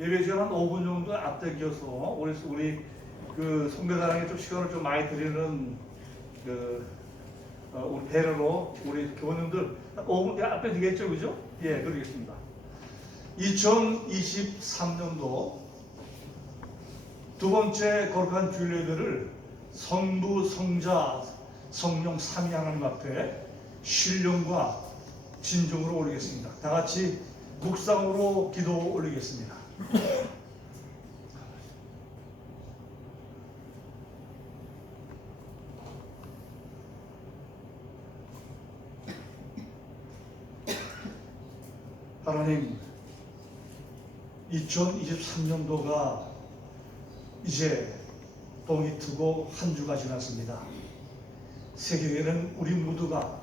예배 시간 한 5분 정도 앞당겨서 우리 그 성교단에게 좀 시간을 좀 많이 드리는 우리 배려로 우리 교원님들 5분 앞에 되겠죠, 그죠? 예, 그러겠습니다. 2023년도 두 번째 거룩한 주일 예배를 성부, 성자, 성령 삼위 하나님 앞에 신령과 진정으로 올리겠습니다. 다 같이 묵상으로 기도 올리겠습니다. 하나님, 2023년도가 이제 동이 트고 한 주가 지났습니다. 세계에는 우리 모두가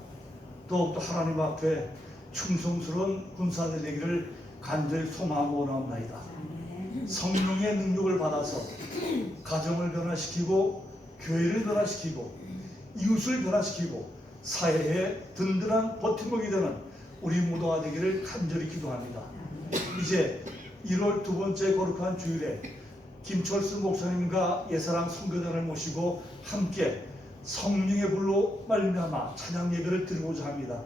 더욱더 하나님 앞에 충성스러운 군사들 되기를 간절히 소망하고 원하옵나이다. 성령의 능력을 받아서 가정을 변화시키고 교회를 변화시키고 이웃을 변화시키고 사회에 든든한 버팀목이 되는 우리 모두가 되기를 간절히 기도합니다. 이제 1월 두 번째 거룩한 주일에 김철수 목사님과 예사랑 선교단을 모시고 함께 성령의 불로 말미암아 찬양 예배를 드리고자 합니다.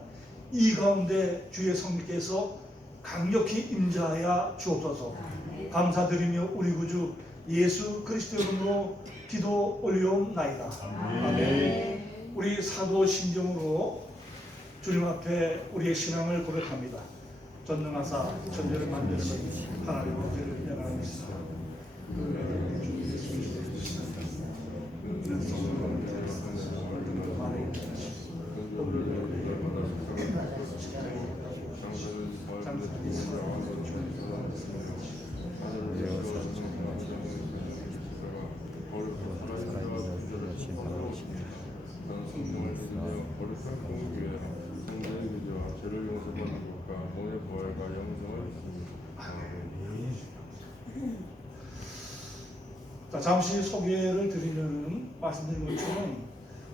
이 가운데 주의 성령께서 강력히 임재하여 주옵소서. 감사드리며 우리 구주 예수 그리스도 이름으로 기도 올리옵나이다. 아멘. 우리 사도 심정으로 주님 앞에 우리의 신앙을 고백합니다. 전능하사 천지를 만드신 하나님 아버지를 영광합니다. 자, 잠시 소개를 드리려는 말씀드린 것처럼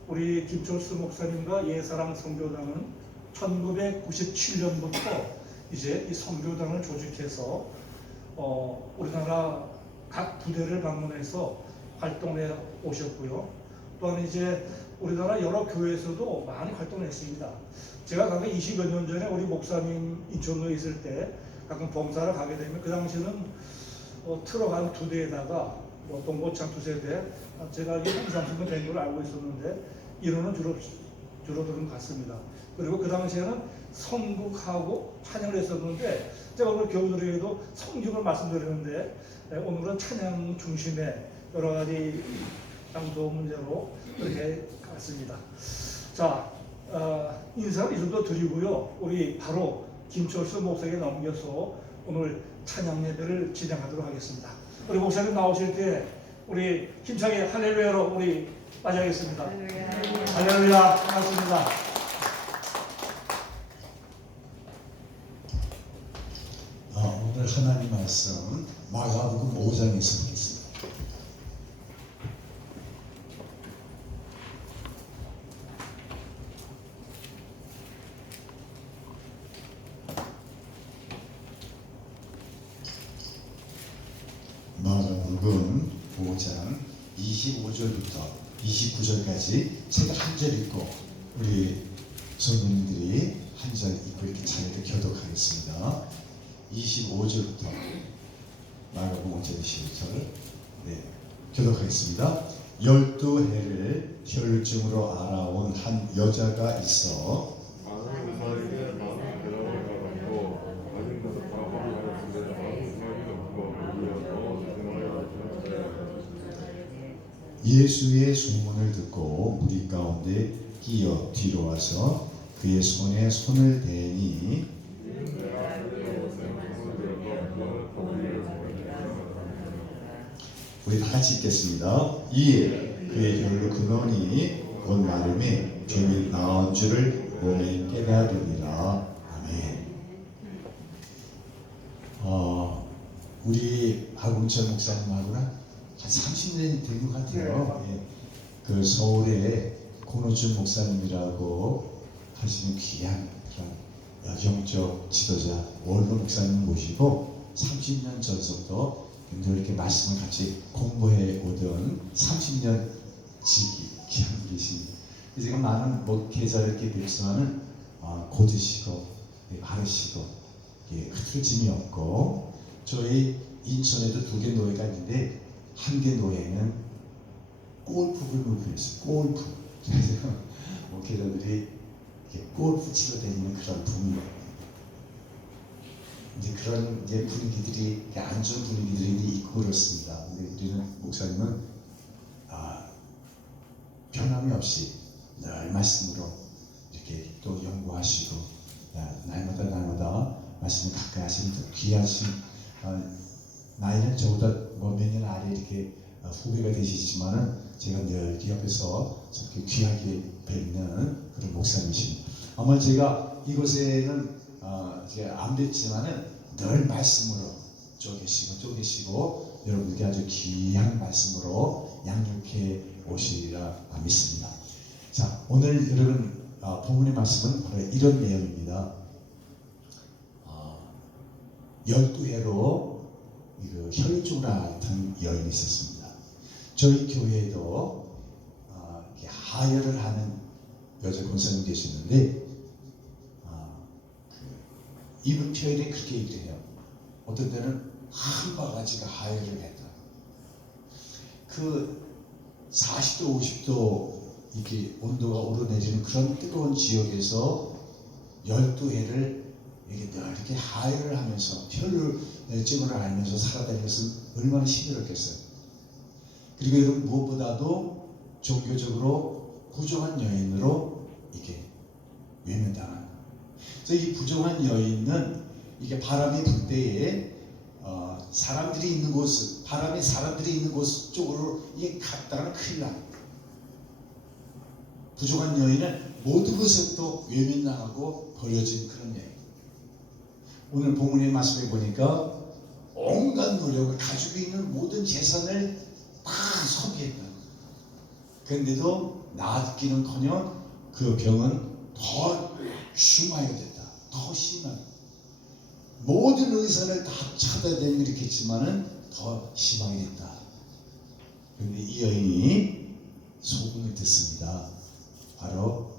우리 김철수 목사님과 예사랑 선교단은 1997년부터 이제 이 선교단을 조직해서 우리나라 각 부대를 방문해서 활동해 오셨고요. 또한 이제 우리나라 여러 교회에서도 많이 활동했습니다. 제가 가끔 20여 년 전에 우리 목사님 인천에 있을 때 가끔 봉사를 가게 되면 그 당시는 트럭 한 두 대에다가 동고창 두세 대, 제가 이게 30분 된 걸로 알고 있었는데 이론은 줄어드는 것 같습니다. 그리고 그 당시에는 성국하고 찬양을 했었는데 제가 오늘 교우들에게도 성경을 말씀드리는데 오늘은 찬양 중심의 여러 가지 장소 문제로 그렇게 갔습니다. 자, 인사를 이 정도 드리고요. 우리 바로 김철수 목사에게 넘겨서 오늘 찬양 예배를 진행하도록 하겠습니다. 우리 목사님 나오실 때 우리 힘차게 할렐루야로 우리 맞이하겠습니다. 할렐루야. 반갑습니다. 오늘 하나님 말씀 마가복음 5장에서 보겠습니다. 마가복음 5장 25절부터 29절까지 제가 한 절 읽고 우리 성도님들이 한 절 읽고 이렇게 자리를 교독하겠습니다. 25절부터 마가복음 5장 25절 교독하겠습니다. 12해를 혈증으로 알아온 한 여자가 있어 예수의 소문을 듣고 무리 가운데 끼어 뒤로 와서 그의 손에 손을 대니 우리 다 같이 읽겠습니다. 이에 그의 혈로 근원이 곧 마름에 종이 나온 줄을 몸에 깨달으리라. 아멘. 우리 박웅철 목사님하고는 한 30년이 된 것 같아요. 그 서울에 권호준 목사님이라고 하시는 귀한 그런 여경적 지도자 원로 목사님 모시고 30년 전부터 늘 이렇게 말씀을 같이 공부해 오던 30년 지기 귀한 분이십니다. 제가 많은 목회자를 이렇게 뵙지만은 고드시고 바르시고 흐트러짐이 없고, 저희 인천에도 2개 노예가 있는데 한 개 노예는 골프를 목표했어요. 골프. 그래서 목회자들이 골프 치러 다니는 그런 분위기예요. 이제 그런 이제 분위기들이 안 좋은 분위기들이 있고 그렇습니다. 근데 우리는 목사님은 변함이 없이 늘 말씀으로 이렇게 또 연구하시고 날마다 말씀을 가까이 하시는 귀하신, 나이는 저보다 몇 년 아래 이렇게 후배가 되시지만은 제가 늘 옆에서 이렇게 귀하게 뵙는 그런 목사님이십니다. 아마 제가 이곳에는 제가 안 뵙지만은 늘 말씀으로 쪼개시고 여러분께 아주 귀한 말씀으로 양육해 오시리라 믿습니다. 자, 오늘 여러분 본문의 말씀은 바로 이런 내용입니다. 12해로 혈주라 같은 여인이 있었습니다. 저희 교회에도 하혈을 하는 여자 권사님 계시는데 이분 표현이 그렇게 얘기를 해요. 어떤 때는 한 바가지가 하혈을 했다. 그 40도 50도 이렇게 온도가 오르내리는 그런 뜨거운 지역에서 12해를 이렇게 하혈을 하면서 혈증을 앓면서 살아다니는 것은 얼마나 힘들었겠어요. 그리고 여러분, 무엇보다도 종교적으로 부정한 여인으로 이게 외면당하는. 그래서 이 부정한 여인은 이게 바람이 불 때에 사람들이 있는 곳, 바람이 사람들이 있는 곳 쪽으로 이게 갔다가는 큰일 납니다. 부정한 여인은 모든 것을 또 외면당하고 버려진 그런 여인. 오늘 본문의 말씀에 보니까 온갖 노력을 가지고 있는 모든 재산을 다 소비했다. 그런데도 낫기는커녕 그 병은 더 심화됐다. 더 심한. 모든 의사를 다 찾아다니고 이렇게 했지만은 더 심하게 됐다. 그런데 이 여인이 소문을 듣습니다. 바로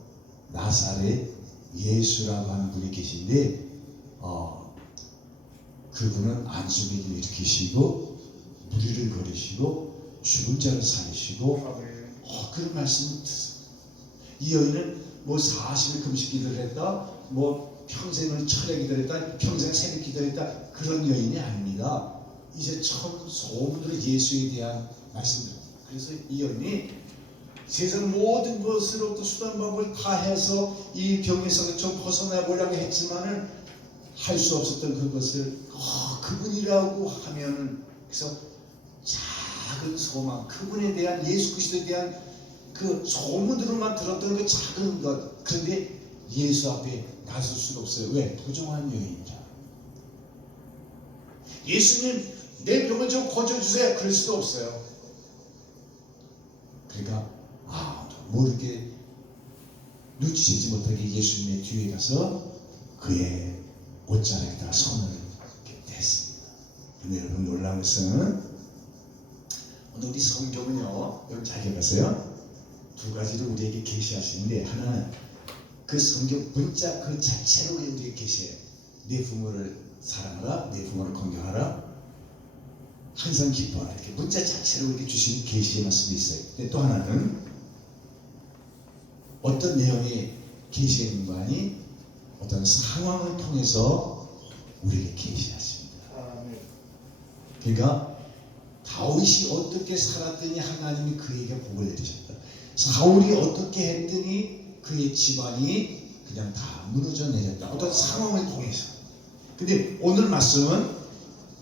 나사렛 예수라고 하는 분이 계신데 그분은 안수기를 일으키시고 무리를 거리시고 죽은 자를 살리시고 그런 말씀을 듣습니다. 이 여인은 뭐 40일 금식 기도를 했다, 뭐 평생을 철야 기도를 했다, 평생 새벽 기도를 했다, 그런 여인이 아닙니다. 이제 처음 소문으로 예수에 대한 말씀을. 그래서 이 여인이 세상 모든 것으로부터 수단 방법을 다 해서 이 병에서 좀 벗어나 보려고 했지만은 할 수 없었던 그것을 그분이라고 하면은, 그래서 작은 소망, 그분에 대한, 예수 그리스도에 대한 그 소문으로만 들었던 그 작은 것, 그런데 예수 앞에 나설 수가 없어요. 왜? 부정한 여인이라. 예수님, 내 병을 좀 고쳐주세요. 그럴 수도 없어요. 그러니까 모르게 눈치채지 못하게 예수님의 뒤에 가서 그의 옷자락에다가 손을 이렇게 댔습니다. 근데 여러분, 놀라운 것은 오늘 우리 성경은요, 여러분 잘 기억하세요. 2가지를 우리에게 계시하시는데, 하나는 그 성경 문자 그 자체로 우리에게 계시해요. 내 부모를 사랑하라, 내 부모를 공경하라, 항상 기뻐하라. 이렇게 문자 자체로 이렇게 주신 계시의 말씀이 있어요. 근데 또 하나는 어떤 내용이 계시가 있는 거 아니? 어떤 상황을 통해서 우리에게 계시하십니다. 그러니까 다윗이 어떻게 살았더니 하나님이 그에게 복을 내리셨다. 사울이 어떻게 했더니 그의 집안이 그냥 다 무너져 내렸다. 어떤 상황을 통해서. 근데 오늘 말씀은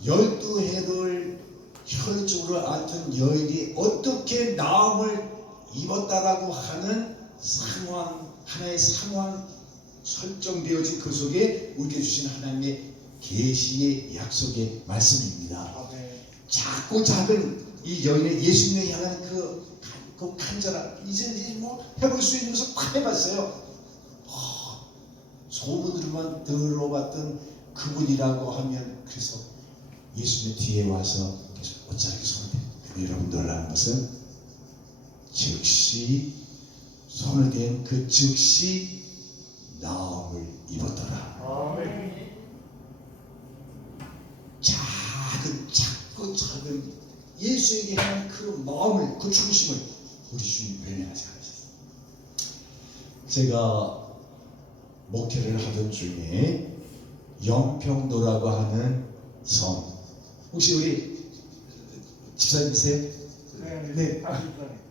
12해를 혈증으로 앓던 여인이 어떻게 나음을 입었다라고 하는 상황, 하나의 상황, 설정되어진 그 속에 우리에게 주신 하나님의 계시의 약속의 말씀입니다. 작고 작은 이 여인의 예수님을 향한 그 간절함, 이제 뭐 해볼 수 있는 것을 다 해봤어요. 소문으로만 들어봤던 그분이라고 하면, 그래서 예수님 뒤에 와서 어쩌게 손을 대. 근데 여러분 놀라는 것은 즉시 손을 댄 그 즉시 나음을 입었더라. 아멘. 작은 예수에게 향한 그 마음을, 그 중심을 우리 주님 외면하지 않으셨어요. 제가 목회를 하던 중에 영평도라고 하는 성, 혹시 우리 집사님이세요? 네.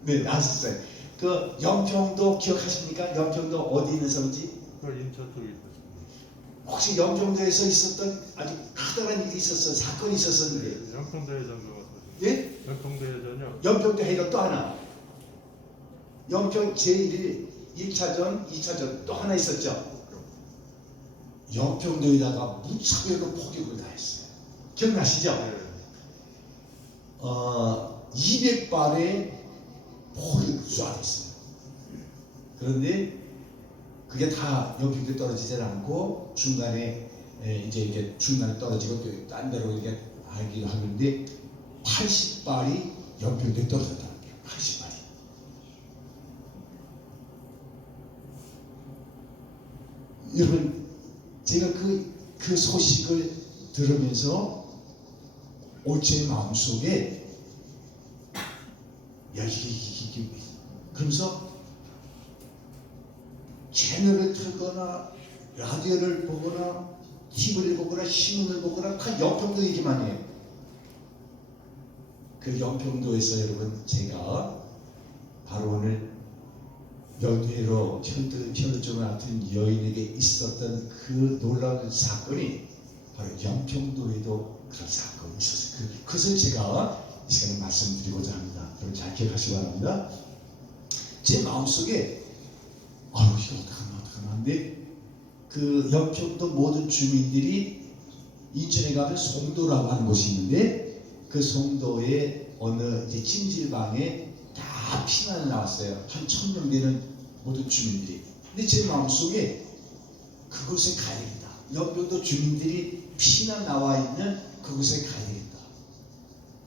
네, 아셨어요. 그 영평도 기억하십니까? 영평도 어디 있는 성지? 그 인천 쪽에 있었습니다. 혹시 영평도에서 있었던 아주 커다란 일이 있었어요. 사건이 있었었는데. 영평대회전도 왔어요. 예? 영평대회전요. 영평도 해전 또 하나. 영평 제1 1차전, 2차전 또 하나 있었죠. 영평도에다가 무차별로 포격을 가했어요. 기억나시죠? 네. 200발의 포를 쏘아댔어요. 그런데 그게 다 영평도에 떨어지지 않고 중간에 이제 이게 중간에 떨어지고 또 딴 데로 이렇게 하기도 하는데 80발이 영평도에 떨어졌다는 거예요. 80발이. 여러분, 제가 그 소식을 들으면서 제 마음속에 야 이게 그러면서 채널을 틀거나 라디오를 보거나 TV를 보거나 신문을 보거나 다 영평도 얘기만 해요. 그 영평도에서 여러분 제가 바로 오늘 연회로 혈증을 앓던 여인에게 있었던 그 놀라운 사건이 바로 영평도에도 그런 사건이 있었어요. 그것을 제가 이 시간에 말씀드리고자 합니다. 여러분 잘 기억하시기 바랍니다. 제 마음속에 이거 어떡하나 한데 그 영평도 모든 주민들이 인천에 가면 송도라고 하는 곳이 있는데 그 송도의 어느 이제 찜질방에 다 피난을 나왔어요. 한 1000명 되는 모든 주민들이. 근데 제 마음속에 그곳에 가야 되겠다. 영평도 주민들이 피난 나와 있는 그곳에 가야 되겠다.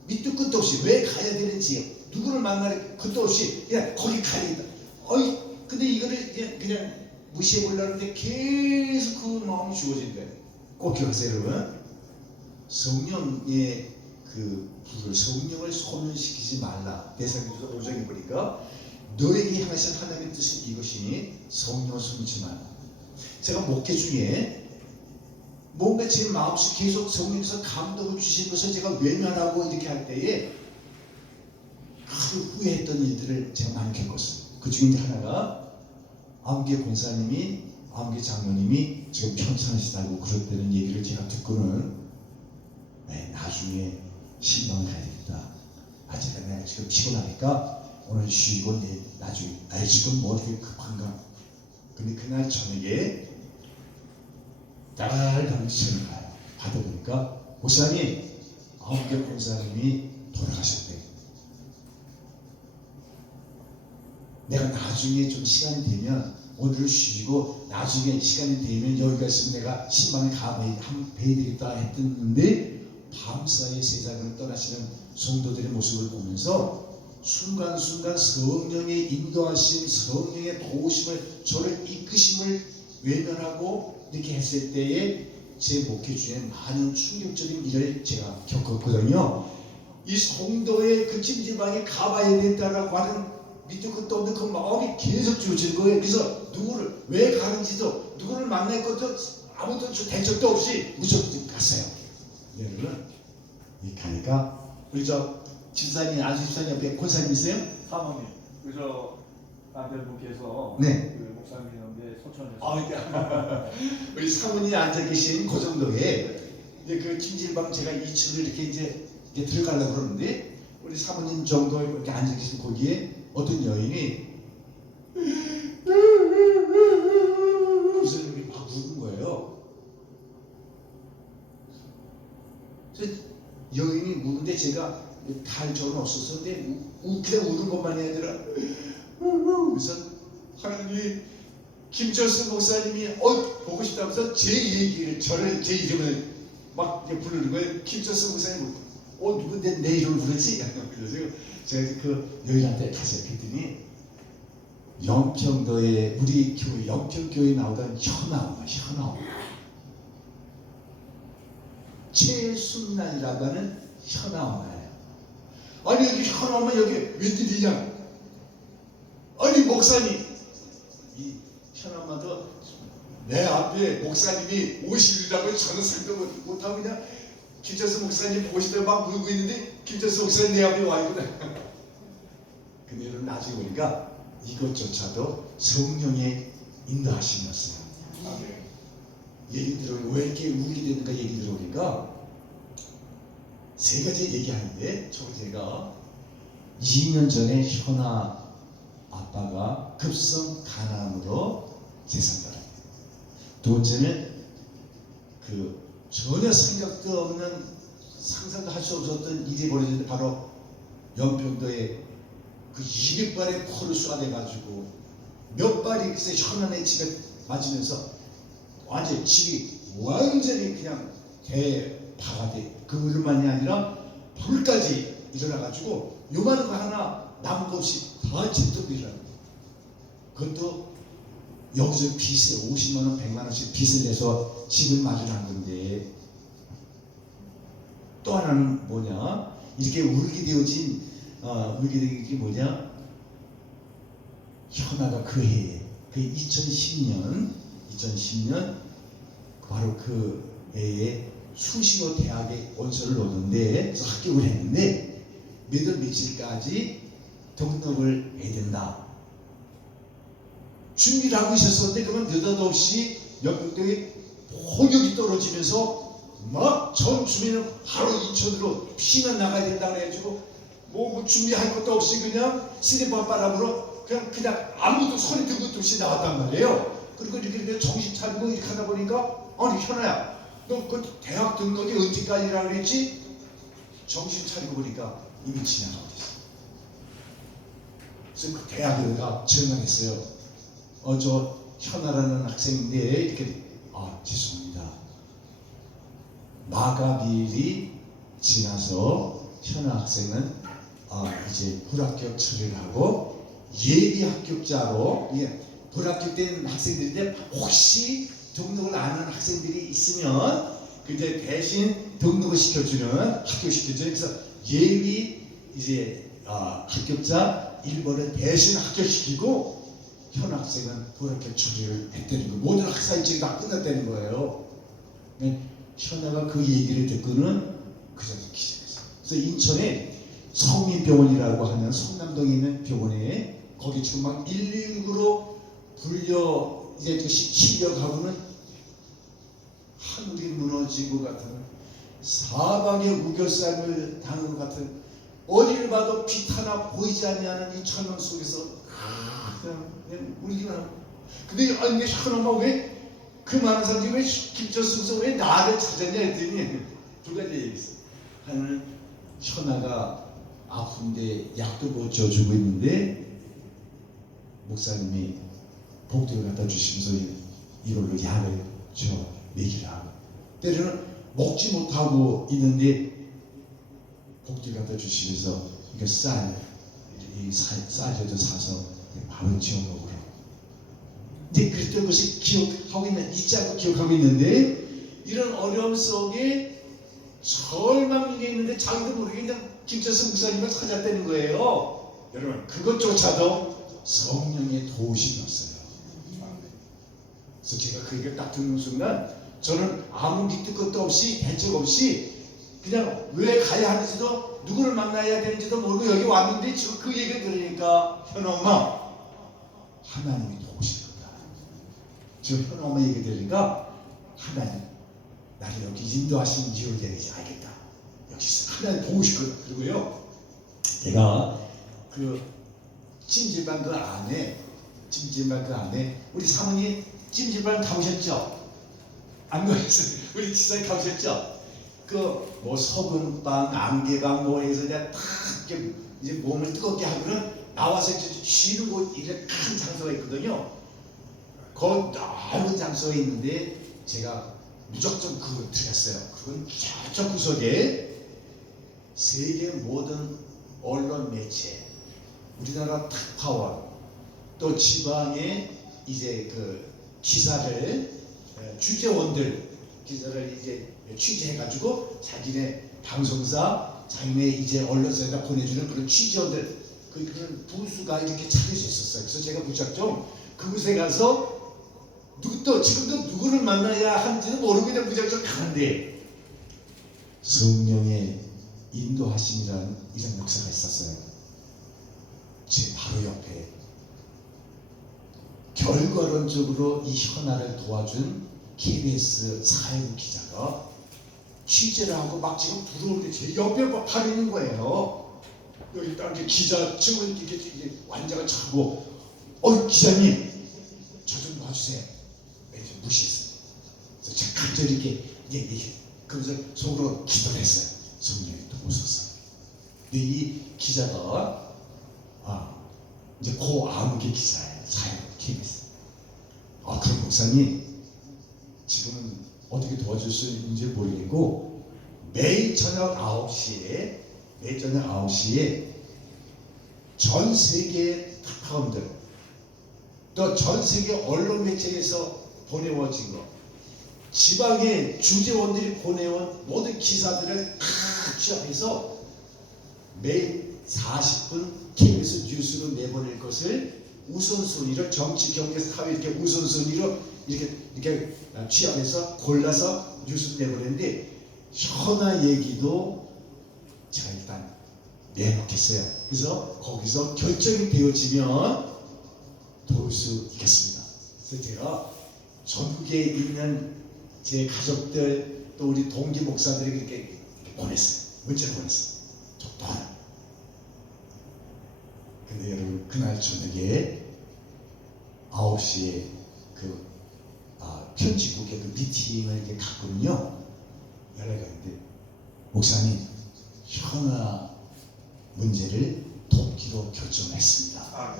밑도 끝도 없이 왜 가야 되는지 누구를 만나는 끝도 없이 그냥 거기 가야 되겠다. 근데 이거를 그냥 무시해 보려는데 계속 그 마음이 주어진 거예요. 꼭 기억하세요, 여러분. 성령의 그 불을, 성령을 소멸시키지 말라. 대사님께서 5장에 보니까 너에게 향하신 하나님의 뜻은 이것이니 성령을 소멸치 말라. 제가 목회 중에 뭔가 제 마음속 계속 성령께서 감동을 주신 것을 제가 외면하고 이렇게 할 때에 아주 후회했던 일들을 제가 많이 겪었어요. 그 중에 이제 하나가 암계 권사님이, 암계 장로님이 지금 편찮으시다고 그랬다는 얘기를 제가 듣고는 나중에 신방을 가야 되겠다. 제가 내가 지금 피곤하니까 오늘 쉬고 내일 나중에 지금 뭐 이렇게 급한가. 근데 그날 저녁에 딸랑 시험을 가요. 받아보니까 목사님, 암계 권사님이 돌아가셨대. 내가 나중에 좀 시간이 되면 오늘 쉬고 나중에 시간이 되면 여기가 있으면 내가 신방에 한번 뵈야 되겠다 했는데 밤사이 세상을 떠나시는 성도들의 모습을 보면서 순간순간 성령의 인도하심, 성령의 도우심을, 저를 이끄심을 외면하고 이렇게 했을 때에 제 목회 중에 많은 충격적인 일을 제가 겪었거든요. 이 성도의 그 찜질방에 가봐야 된다라고 하는 밑도 끝도 없는 그 마음이 계속 주어진 거예요. 그래서 누구를 왜 가는지도 누구를 만날 것도 아무도 대책도 없이 무조건 갔어요. 여러분, 이 가니까 우리 저 집사님, 안수 집사님 옆에 권사님이세요? 사모님, 그저 남편분께서 네. 그 목사님인데 소천에서 우리 사모님이 앉아 계신 그 정도에 이제 그 찜질방 제가 2층을 이렇게 이제 들어가려고 그러는데 우리 사모님 정도 이렇게 앉아 계신 거기에 어떤 여인이 그래서 여기 막 우는 거예요. 그래서 여인이 우는데 제가 달 적은 없어서 근데 그냥 우는 것만이 아니라 그래서 하나님이 김철수 목사님이 보고 싶다면서 제 얘기를 저를 제 이름을 막 이제 부르는 거예요. 김철수 목사님, 누군데 내 이름을 부르지? 그래서 제가 그 여인한테 가서 그랬더니 영평도에 우리 교회 영평교회 나오던 현아엄마 최순란이라고 하는 현아엄마예요. 아니 여기 현아엄마 여기 웬일이냐? 아니 목사님, 이 현아엄마도 내 앞에 목사님이 오시리라고 저는 상도 못하고 그냥 김철수 목사님 보시다 막 울고 있는데 김철수 목사님 내 앞에 와 있구나. 근데 나중에 보니까 이것조차도 성령의 인도하심이었어요. 얘기 들어보니까 왜 이렇게 울게 되는가 얘기 들어보니까 세 가지 얘기하는데, 첫째가 2년 전에 현아 아빠가 급성 간암으로 세상 떠났어요. 두 번째는 그 전혀 생각도 없는, 상상도 할 수 없었던 일이 벌어졌는데 바로 연평도에 그 200발의 포를 쏴대가지고 몇 발이 글쎄 현안의 집에 맞으면서 완전히 집이 완전히 그냥 대파가 돼. 그뿐만이 아니라 불까지 일어나가지고 요만한 거 하나 남은 거 없이 다 집도 일어나. 그것도 여기서 빚을 50만원 100만원씩 빚을 내서 집을 마련한 건데, 또 하나는 뭐냐, 이렇게 울게 되어진 울게 된 게 뭐냐, 현아가 그 해에 그 2010년 바로 그 해에 수시로 대학에 원서를 넣었는데, 그래서 합격을 했는데 몇 월 며칠까지 등록을 해야 된다 준비를 하고 있었는데, 그러면 느닷없이 연평도에 폭격이 떨어지면서 막 전 주민은 바로 인천으로 피난 나가야 된다 그래가지고 뭐 준비할 것도 없이 그냥 슬리퍼 바람으로 그냥 아무도 소리 듣고 것도 없이 나왔단 말이에요. 그리고 이렇게 정신 차리고 이렇게 하다 보니까, 아니 현아야, 너 그 대학 등록이 언제까지라 그랬지? 정신 차리고 보니까 이미 지나가고 있어. 그래서 그 대학에다가 전화했어요. 저 현아라는 학생인데 이렇게, 죄송합니다. 마감일이 지나서 현아 학생은 이제 불합격 처리를 하고 예비 합격자로, 불합격된 학생들인데 혹시 등록을 안 하는 학생들이 있으면 이제 대신 등록을 시켜주는, 합격시켜주는, 그래서 예비 이제 합격자 1번을 대신 합격시키고 현 학생은 불합격 처리를 했다는 거, 모든 학사 일정이 다 끝났다는 거예요. 현아가 그 얘기를 듣고는 그 자리에서 기절했어요. 그래서 인천에 성민병원이라고 하는 성남동에 있는 병원에, 거기 지금 막 119로 불려 이제 실려가고는 하늘이 무너지고 같은, 사방에 우겨쌈을 당한 것 같은, 어디를 봐도 빛 하나 보이지 않는 이 천명 속에서 그냥 울기만 하고. 근데 아니 현아가 왜 그 많은 사람들이 왜 김철수에서 왜 나를 찾았냐 했더니 두 가지 얘기했어. 하나는 현아가 아픈데 약도 못 줘주고 있는데 목사님이 복도를 갖다 주시면서 이걸로 약을 먹이라. 때로는 먹지 못하고 있는데 복도를 갖다 주시면서 이게 쌀이라도 사서 밥을 지어 먹으라. 근데 그랬던 것이 기억하고 있는, 잊지 않고 기억하고 있는데, 이런 어려움 속에 절망 중에 있는데 자기도 모르게 그냥 김철수 목사님을 찾았다는 거예요. 여러분, 그것조차도 성령의 도우심이었어요. 그래서 제가 그 얘기를 딱 듣는 순간 저는 아무 밑도 끝도 없이 대책 없이 그냥 왜 가야 하는지도, 누구를 만나야 되는지도 모르고 여기 왔는데 지금 그 얘기를 들으니까, 현아 엄마, 하나님이 도우시다. 지금 현아 엄마 얘기 들으니까 하나님 나를 여기 인도하신 이유를 내가 이제 알겠다. 역시 하나님 도우시거든. 그리고요, 제가 그 찜질방 그 안에 우리 사모님 찜질방 가보셨죠? 안 가보셨어요? 우리 지사님 가보셨죠? 그 뭐 소금방, 안개방 뭐 해서 이제 탁 이제 몸을 뜨겁게 하고는 나와서 이제 쉬는 곳, 이렇게 큰 장소가 있거든요. 그 넓은 장소에 있는데 제가 무조건 그걸 드렸어요. 그건 저쪽 구석에 세계 모든 언론 매체, 우리나라 탁파원, 또 지방의 이제 그 기사를 주재원들 기사를 이제 취재해가지고 자기네 방송사, 자기네 이제 언론사에다 보내주는 그런 취재원들 그런 부수가 이렇게 차려져 있었어요. 그래서 제가 무작정 그곳에 가서 또 지금도 누구를 만나야 하는지는 모르고 그냥 무작정 가는데 성령의 인도하심이라는 이런 역사가 있었어요. 제 바로 옆에 결과론적으로 이 현아를 도와준 KBS 사회부 기자가 취재를 하고 막 지금 들어오는데 제 옆에 바로 있는 거예요. 여기 딱 이렇게 기자증을 이렇게 완장을 차고 기자님 저 좀 봐주세요. 그래서 무시했어요. 그래서 제가 간절히 이렇게 그래서 속으로 기도를 했어요. 성령이 도우소서. 근데 이 기자가 이제 고 아무개 기자예요. 사회부 KBS. 그럼 목사님 지금은 어떻게 도와줄 수 있는지 모르겠고 매일 저녁 9시에 전 세계 탁파원들 또 전 세계 언론 매체에서 보내워진 거 지방의 주재원들이 보내온 모든 기사들을 다 취합해서 매일 40분 KBS 뉴스로 내보낼 것을 우선순위로 정치, 경제, 사회 이렇게 우선순위로 이렇게 취합해서 골라서 뉴스 내보냈는데 현아 얘기도 제가 일단 내놓겠어요. 그래서 거기서 결정이 되어지면 도울 수 있겠습니다. 그래서 제가 전국에 있는 제 가족들 또 우리 동기 목사들에게 이렇게 보냈어요. 문자를 보냈어요. 저 또한. 근데 여러분 그날 저녁에 9시에 그 편집국의 그 미팅을 이렇게 갔거든요. 연락이 왔는데 목사님 현아 문제를 돕기로 결정했습니다.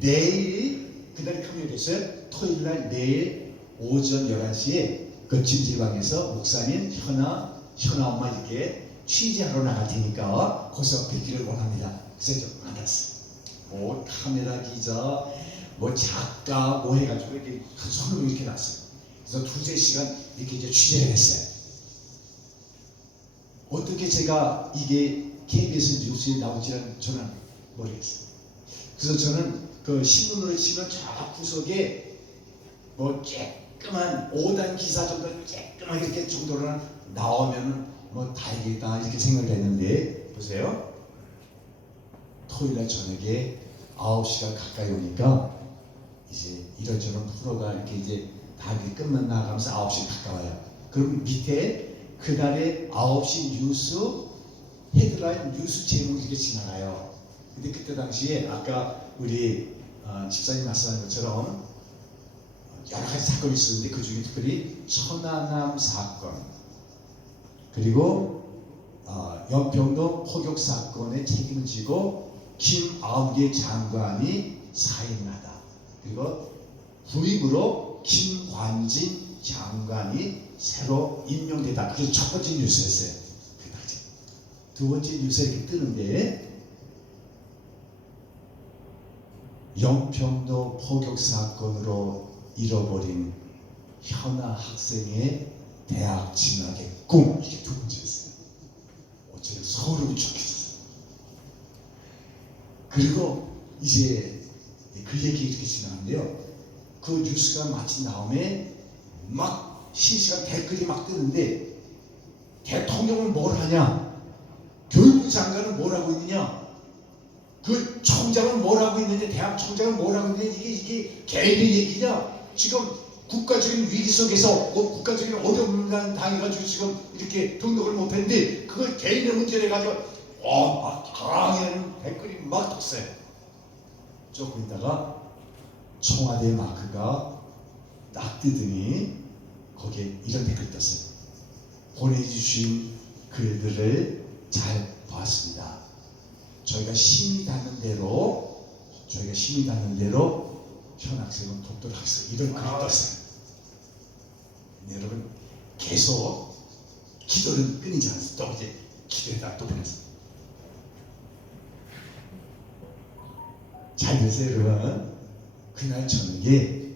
내일 그날이 금요일이었어요. 토요일날 내일 오전 11시에 그 진지방에서 목사님 현아 엄마 이렇게 취재하러 나갈 테니까 거기서 뵙기를 원합니다. 그래서 저 만났어요. 뭐 카메라 기자, 뭐 작가, 뭐 해가지고 이렇게 큰 손으로 이렇게 났어요. 그래서 2-3시간 이렇게 이제 취재를 했어요. 어떻게 제가 이게 KBS 뉴스에 나올지는 저는 모르겠어요. 그래서 저는 그 신문으로 치면 저 구석에 뭐 쬐끄만 5단 기사 정도 쬐끄만 이렇게 정도로 나오면은 뭐 다행이다 이렇게 생각을 했는데 보세요. 토요일날 저녁에 9시가 가까이 오니까 이제 이런저런 프로가 이렇게 이제 다 이렇게 끝만 나가면서 9시 가까워요. 그럼 밑에 그날의 9시 뉴스 헤드라인 뉴스 제목이 이렇게 지나가요. 근데 그때 당시에 아까 우리 집사님 말씀하신 것처럼 여러 가지 사건이 있었는데 그 중에 특별히 천안함 사건 그리고 연평도 포격 사건에 책임을 지고 김아우계 장관이 사임하다. 그리고 후임으로 김관진 장관이 새로 임명되다. 그게 첫 번째 뉴스였어요. 두 번째 뉴스에 이렇게 뜨는데 연평도 포격 사건으로 잃어버린 현아 학생의 대학 진학의 꿈 이게 두 번째였어요. 어째 소름이 돋겠어요. 그리고 이제 그 얘기 이렇게 지나는데요. 그 뉴스가 마치 나오면 막 실시간 댓글이 막 뜨는데 대통령은 뭘 하냐? 교육부 장관은 뭘 하고 있느냐? 그 총장은 뭘 하고 있는데 대학 총장은 뭘 하고 있는데 이게 개인의 얘기냐? 지금 국가적인 위기 속에서 국가적인 어려움을 당해가지고 지금 이렇게 등록을 못했는데 그걸 개인의 문제를 가지고 막 강하는 댓글이 막 떴어요. 조금 있다가 청와대 마크가 딱 뜨더니 거기에 이런 댓글이 떴어요. 보내주신 글들을 잘 봤습니다. 저희가 힘이 닿는 대로 현 학생은 돕도록 하겠습니다. 이런 글이 떴어요. 여러분 계속 기도는 끊이지 않습니다. 또 이제 기도에다 또 보내서 잘 들으세요 여러분. 그날 저녁에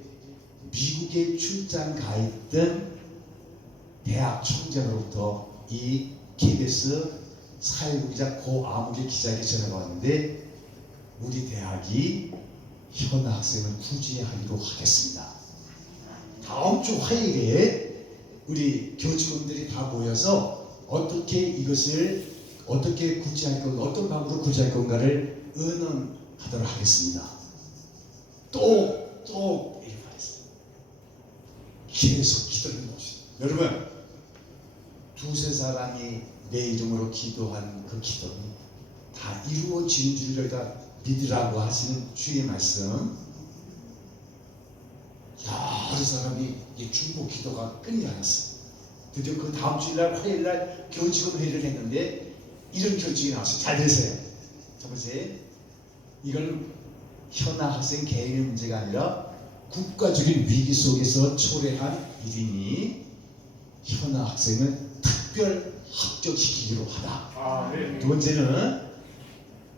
미국에 출장 가 있던 대학 총장으로부터 이 KBS 사회부기자 고아무개 기자에게 전화가 왔는데 우리 대학이 현아 학생을 구제하기로 하겠습니다. 다음 주 화요일에 우리 교직원들이 다 모여서 어떻게 이것을 어떻게 구제할 건가, 어떤 방법으로 구제할 건가를 의논하도록 하겠습니다. 또 이렇게 말했어요. 계속 기도를 모시죠. 여러분, 두세 사람이 내 이름으로 기도한 그 기도는 다 이루어지는 줄을 다 믿으라고 하시는 주의 말씀. 여러 사람이 중보 기도가 끊이지 않았어요. 드디어 그 다음 주일날 화요일날 교직원 회의를 했는데 이런 결정이 나왔어요. 잘 들으세요. 첫 번째, 이건 현아 학생 개인의 문제가 아니라 국가적인 위기 속에서 초래한 일이니 현아 학생은 특별 합격시키기로 하다. 두 번째는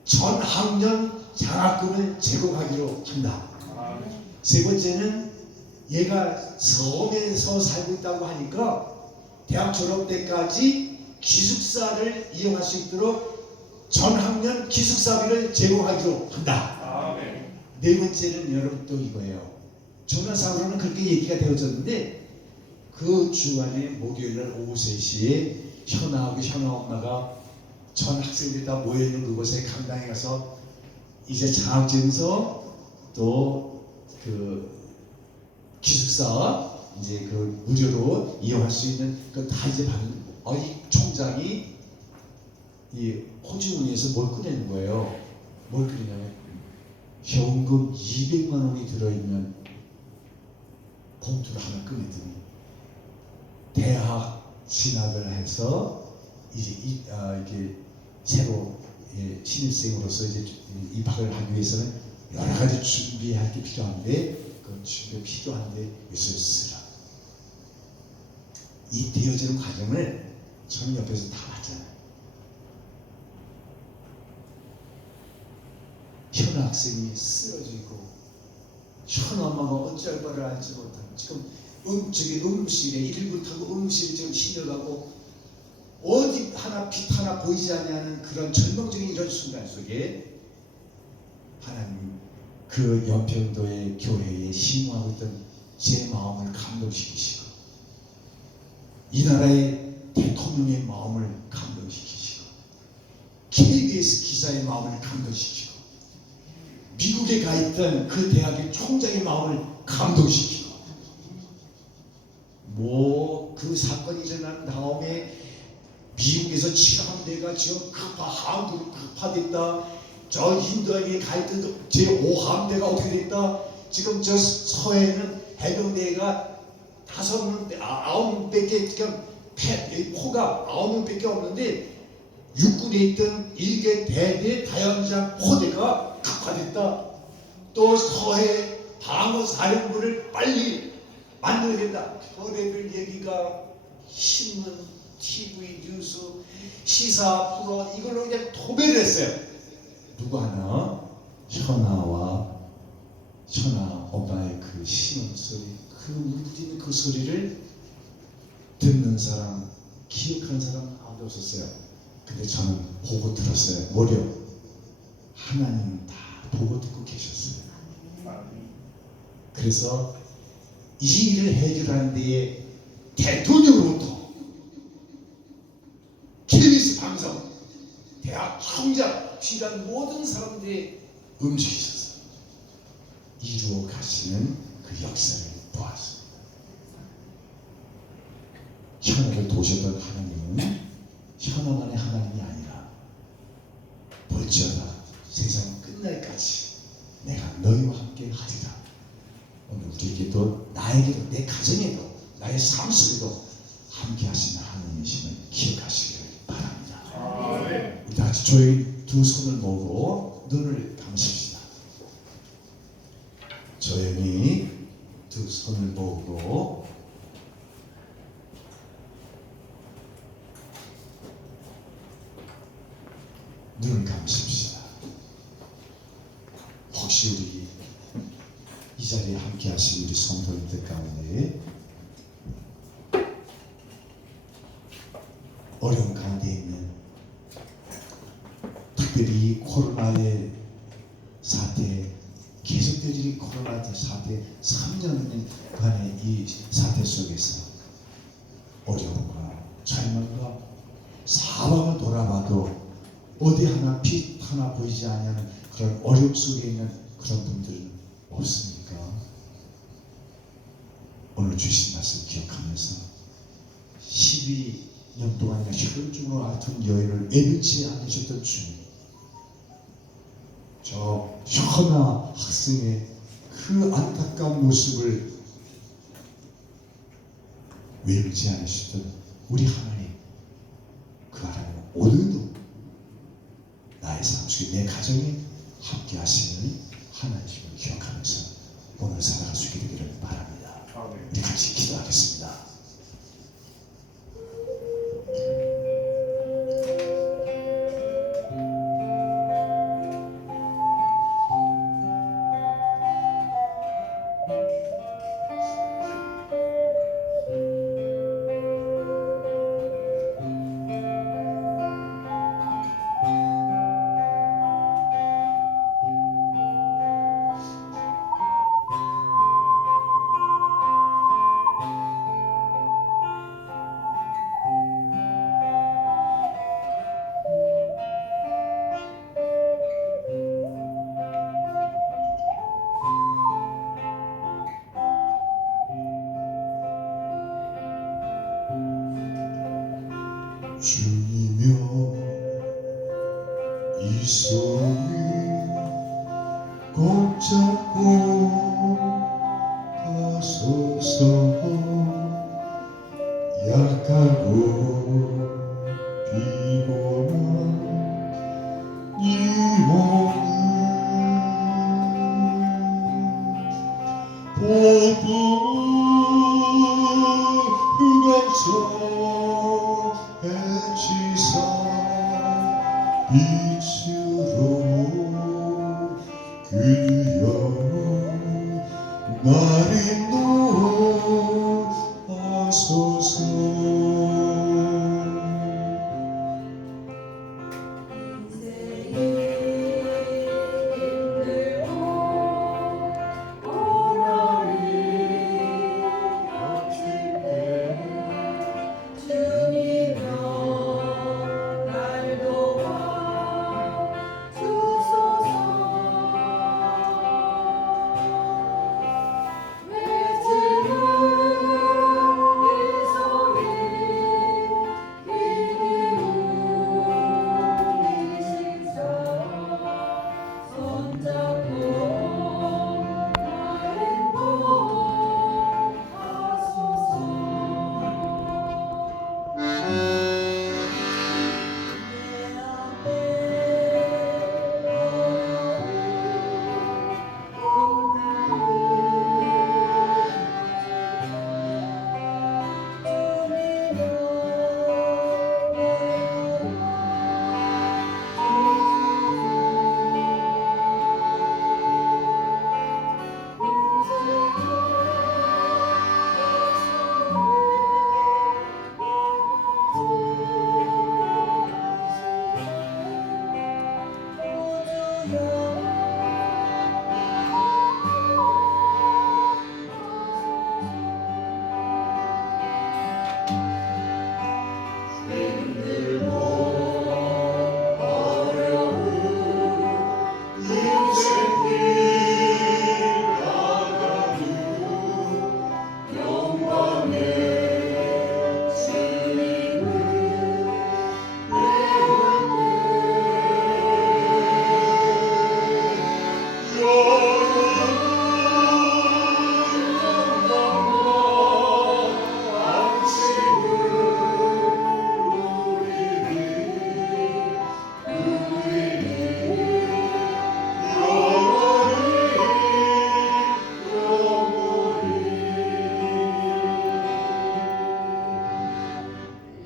전 학년 장학금을 제공하기로 한다. 세 번째는 얘가 섬에서 살고 있다고 하니까 대학 졸업 때까지 기숙사를 이용할 수 있도록 전 학년 기숙사비를 제공하기로 한다. 네 번째는 여러분 또 이거예요. 전화상으로는 그렇게 얘기가 되어졌는데 그 주간에 목요일날 오후 3시에 현아하고 현아 엄마가 전 학생들이 다 모여있는 그곳에 강당에 가서 이제 장학증서 또 그 기숙사 이제 그 무료로 이용할 수 있는 그 다 이제 받는 이 총장이 이 호주머니에서 뭘 꺼내는 거예요. 뭘 꺼내냐면 현금 200만 원이 들어있는 봉투를 하나 꺼내더니 대학 진학을 해서 이제 이렇게 새로 신입생으로서 이제 입학을 하기 위해서는 여러 가지 준비할 게 필요한데 그 준비 필요한데 요새 쓰라. 이 되어지는 과정을 저는 옆에서 다 봤잖아요. 현아 학생이 쓰러지고 현아 엄마가 어찌할 바를 알지 못하고 지금 음식에 1부 타고 음식을 지금 실려가고 어디 하나 빛 하나 보이지 않냐는 그런 절망적인 이런 순간 속에 하나님 그 연평도의 교회에 심호하고 있던 제 마음을 감동시키시고 이 나라의 대통령의 마음을 감동시키시고 KBS 기자의 마음을 감동시키고 미국에 가 있던 그 대학의 총장의 마음을 감동시키고 그 사건이 일어난 다음에 미국에서 7함대가 지금 한국으로 급파됐다. 저 인도에게 가 있던 제5함대가 어떻게 됐다. 지금 저 서해는 해병대가 9명밖에 지금 포가 9명밖에 없는데 육군에 있던 1개 대대 다연장 포대가 급파됐다. 또 서해 방어 사령부를 빨리 만들어야 된다. 별의별 얘기가 신문, TV, 뉴스, 시사 프로 이걸로 그냥 도배를 했어요. 누구 하나? 현아 엄마의 그 신음 소리, 그 울부짖는 그 소리를 듣는 사람, 기억하는 사람 아무도 없었어요. 근데 저는 보고 들었어요. 뭐려? 하나님은 다 보고 듣고 계셨어요. 그래서 이 일을 해결하는 데에 대통령으로부터 KBS 방송, 대학 총장, 필요한 모든 사람들이 움직이셔서 이루어 가시는 그 역사를 보았습니다. 현아를 도우셨던 하나님은 현아만의 하나님이 아니라 볼지어다 세상 끝날까지 내가 너희와 함께 하리라. 오늘 우리에게도 나에게도 내 가정에도 나의 삶 속에도 함께 하시는 하나님이심을 기억하시기를 바랍니다. 우리 다 같이 조용히 두 손을 모으고 눈을 감으십시다. 조용히 두 손을 모으고 눈을 감으십시다. 혹시 우리 이 자리에 함께 하신 우리 성도님들 가운데 어려운 가운데 있는, 특별히 코로나의 사태, 계속되는 코로나 사태, 3년간의 이 사태 속에서 어려움과 절망과 사방을 돌아봐도 어디 하나 빛 하나 보이지 않는 그런 어려움 속에 있는 그런 분들은 없습니까? 오늘 주신 말씀 기억하면서 12년 동안이나 혈중으로 앓던 여인을 애놓지 않으셨던 주님, 저 현아 학생의 그 안타까운 모습을 외우지 않으시던 우리 하나님, 그 하나님은 오늘도 나의 삶 속에, 내 가정에 함께 하시는 하나님을 기억하면서 오늘 살아갈 수 있게 되기를 바랍니다. 우리 같이 기도하겠습니다. 주님여, 이 손을 꼭 잡고 가소서. 약하고 피곤한 이 몸을 흑암서 해치사 빛으로 그여 날 인도하소서.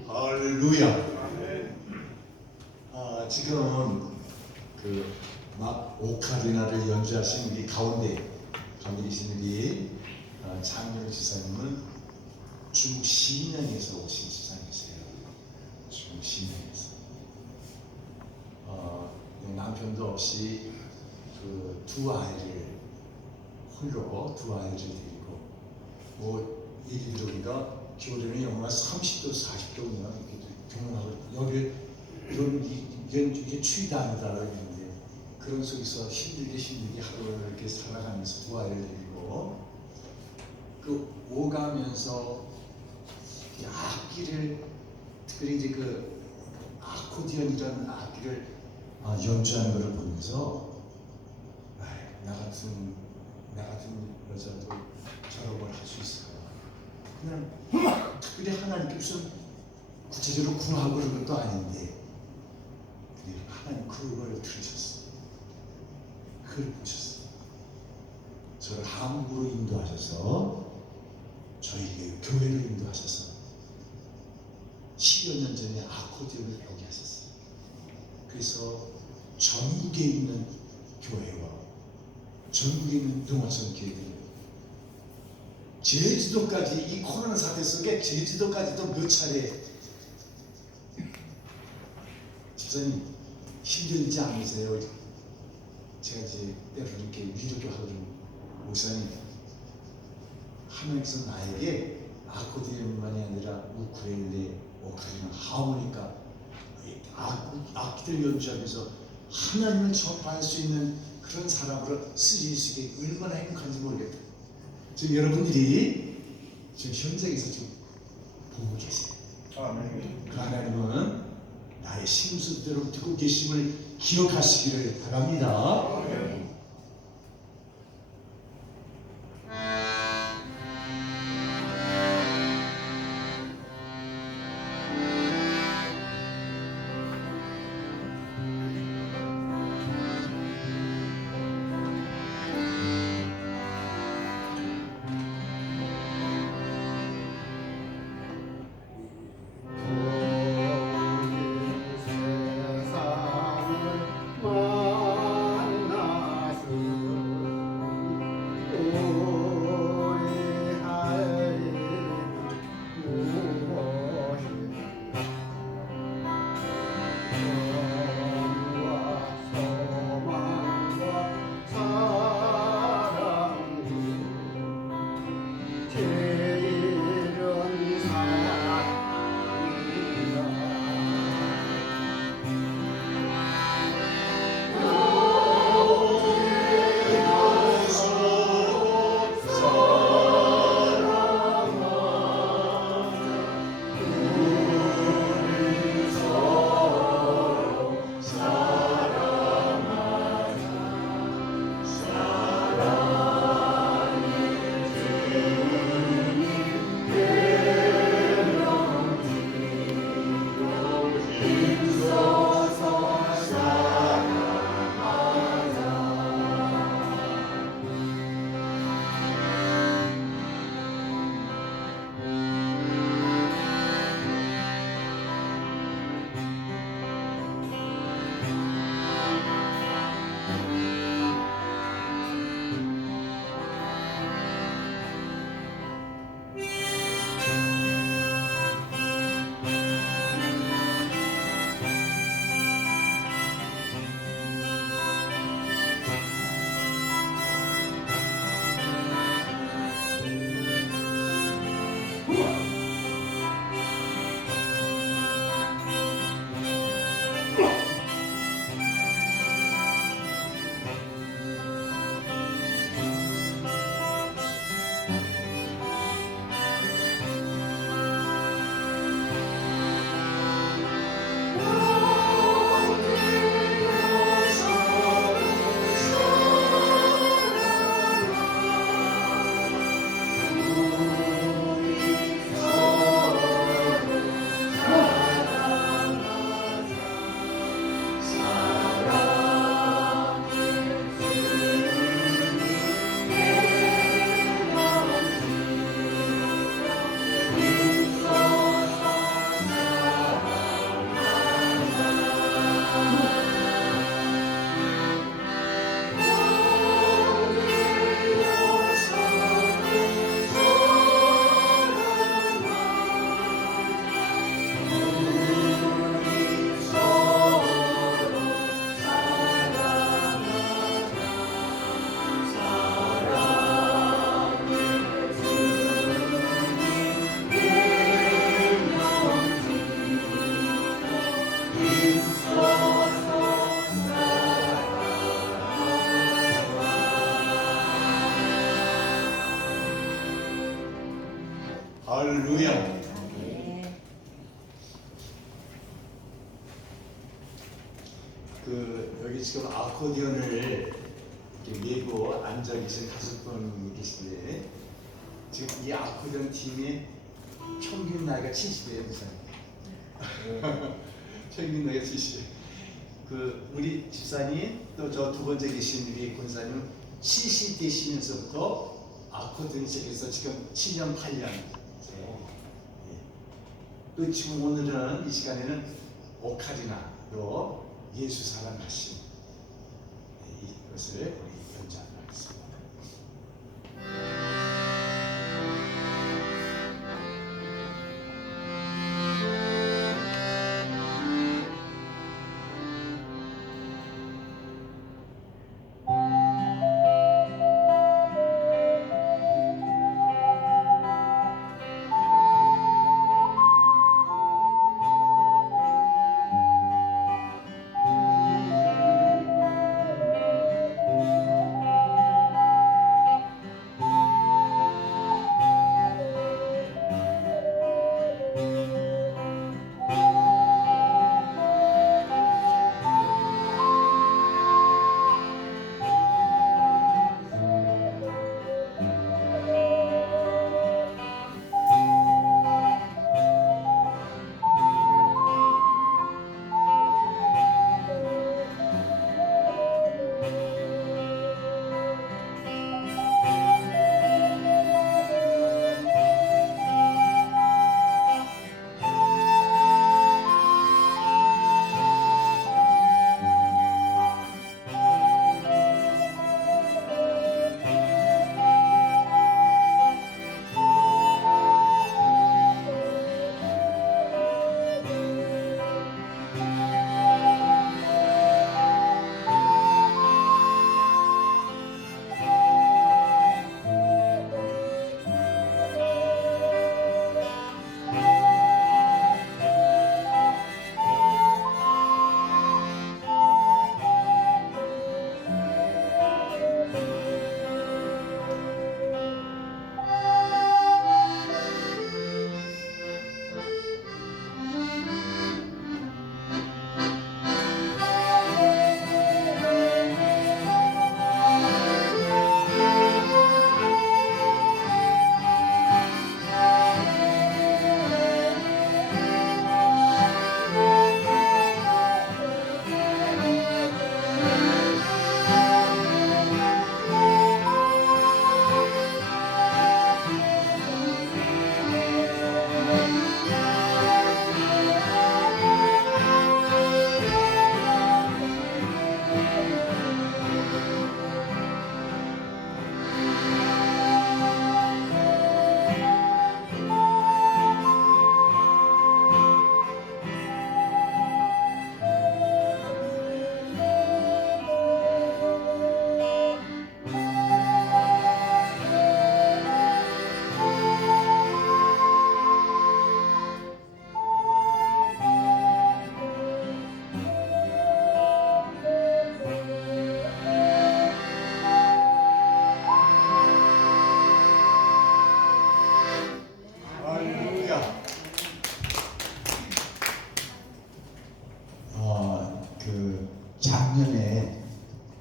할렐루야. 지금 막 오카리나를 연주하신 우리 가운데 계신 우리 장윤 지사님은 중국 신양에서 오신 지사님이세요. 중국 신양에서 남편도 없이 두 아이를 홀로 두 아이를 데리고 뭐 얘기 들어보니까 겨울에는 영하 30도 40도면 이렇게 경험하고 여기 이게 추위도 아니다라고 했는데 그런 속에서 힘들게 하루를 이렇게 살아가면서 두 아이를 데리고 오가면서 이 악기를 특별히 이제 아코디언이라는 악기를 연주하는 것을 보면서 나 같은 여자도 저런 걸 할 수 있을까? 그냥 특별히 하나님께 무슨 구체적으로 구하고 그런 것도 아닌데 하나님 그걸 들으셨어요. 그걸 보셨어요. 저를 한국으로 인도하셔서 저희에게 교회를 인도하셔서 10여 년 전에 아코디언을 배우게 하셨어요. 그래서 전국에 있는 교회와 전국에 있는 동화천 교회들 제주도까지 이 코로나 사태 속에 제주도까지도 몇 차례 집사님 힘들지 않으세요? 제가 이제 때로는 이렇게 위로도 하고 목사님 하나님께서 나에게 아코디언만이 아니라 우쿨렐레, 오카리나, 하모니카 악기들 연주하면서 하나님을 전파할 수 있는 그런 사람으로 쓰실 수 있게 얼마나 행복한지 모르겠다. 지금 여러분들이 지금 현장에서 지금 보고 계세요. 그 하나님은 나의 심수대로 듣고 계심을 기억하시기를 바랍니다. 세상을 만나서 할렐루야. 여기 지금 아코디언을 이렇게 메고 앉아 계신 5분 계신데 지금 이 아코디언 팀의 평균 나이가 70이에요, 목사님. 평균 나이가 70. 우리 집사님 또 저 두 번째 계신 우리 권사님 70 되시면서부터 아코디언 시작해서 지금 7년 8년. 또 지금 오늘은 이 시간에는 오카리나 또 예수 사랑하심 이것을 우리 연주하겠습니다.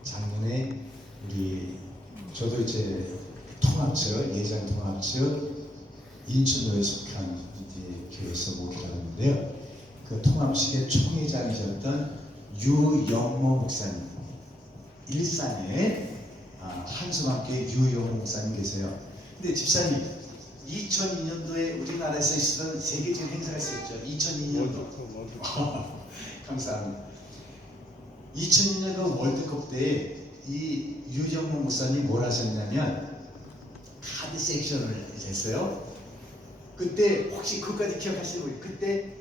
작년에 우리 저도 이제 통합처 예장 통합처 인천도에 속한 이제 교회에서 목회를 하는데요. 그 통합식의 총회장이셨던 유영모 목사님, 일산에 한숨학교에 유영모 목사님 계세요. 근데 집사님 2002년도에 우리나라에서 있었던 세계적인 행사가 있었죠. 2002년도. 감사합니다. 2002년도 월드컵 때 이 유정모 목사님 뭘 하셨냐면 카드 섹션을 했어요. 그때 혹시 그것까지 기억하시는 거예요? 그때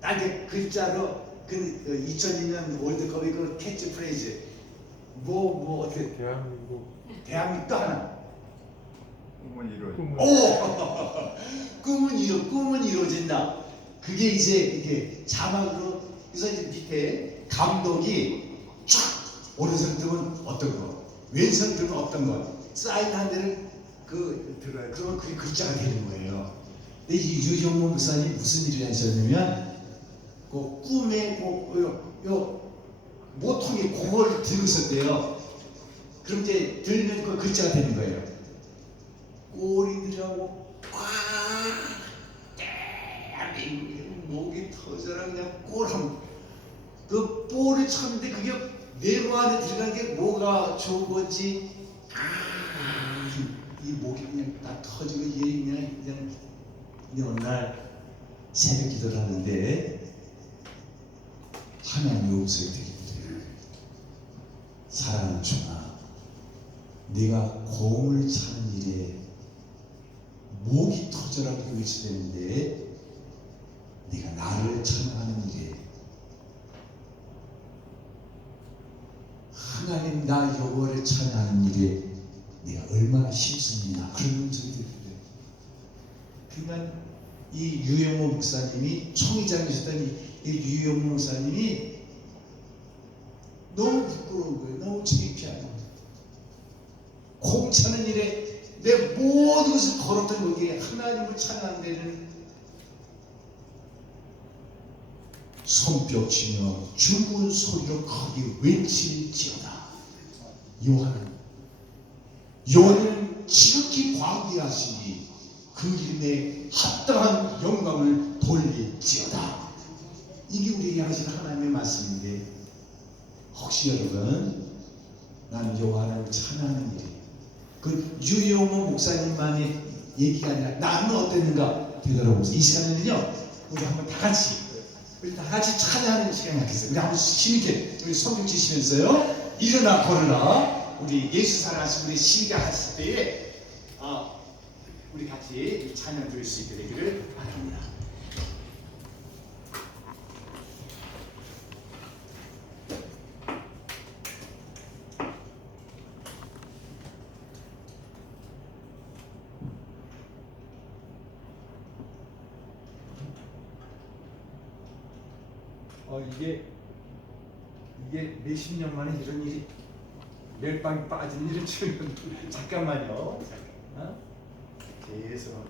딱 글자로 그 2002년 월드컵의 그 캐치프레이즈 뭐 어떻게 대한민국 또 하나 꿈은 이루어진다. 오! 꿈은 이루어진다. 그게 이제 이게 자막으로 그래서 이제 밑에 감독이 쫙 오른손 들면 어떤 거, 왼손 들면 어떤 거 사인한 데를 들어요. 그러면 그게 글자가 되는 거예요. 근데 이 유정모 목사님 무슨 일을 하셨냐면 그 꿈에 요 모퉁이 그걸 들고 있었대요. 그럼 이제 들면 그 글자가 되는 거예요. 꼬리들하고 목이 터져라 그냥 꼴함. 그 볼을 쳤는데 그게 내부 안에 들어간 게 뭐가 좋은 건지 이 목이 그냥 다 터지고 얘 그냥 어느 날 새벽 기도를 하는데 하나님의 음성이 들리더래요. 사랑하는 종아, 네가 공을 차는 일에 목이 터져라고 외치되는데 네가 나를 찬양하는 일에 하나님 나 여호와를 찬양하는 일에 네가 얼마나 힘쓰느냐 그런 음성이 들리더래요. 그러니까 이 유영모 목사님이 총회장이셨던 이 유영모 목사님이 너무 부끄러운 거예요. 너무 창피한 거예요. 공 차는 일에 내 모든 것을 걸었던 거기에 하나님을 찬양하는 데는 손뼉치며 죽은 소리로 크게 외칠지어다. 요한은 지극히 광대하시니 그 이름에 합당한 영광을 돌릴지어다. 이게 우리에게 하시는 하나님의 말씀인데 혹시 여러분 나는 요한을 찬양하는 일이 그 유영모 목사님만의 얘기가 아니라 나는 어땠는가 되돌아보면서 이 시간에는요 우리 한번 다 같이 찬양하는 시간이 갖겠어요. 우리 한번 힘있게 우리 손 치시면서요 일어나 걸으라 우리 예수 사랑하신 우리 시가 하실 때에 우리 같이 찬양 드릴 수 있게 되기를 바랍니다. 이게 몇십 년 만에 이런 일이 멜빵이 빠진 일을 지금 잠깐만요. 계속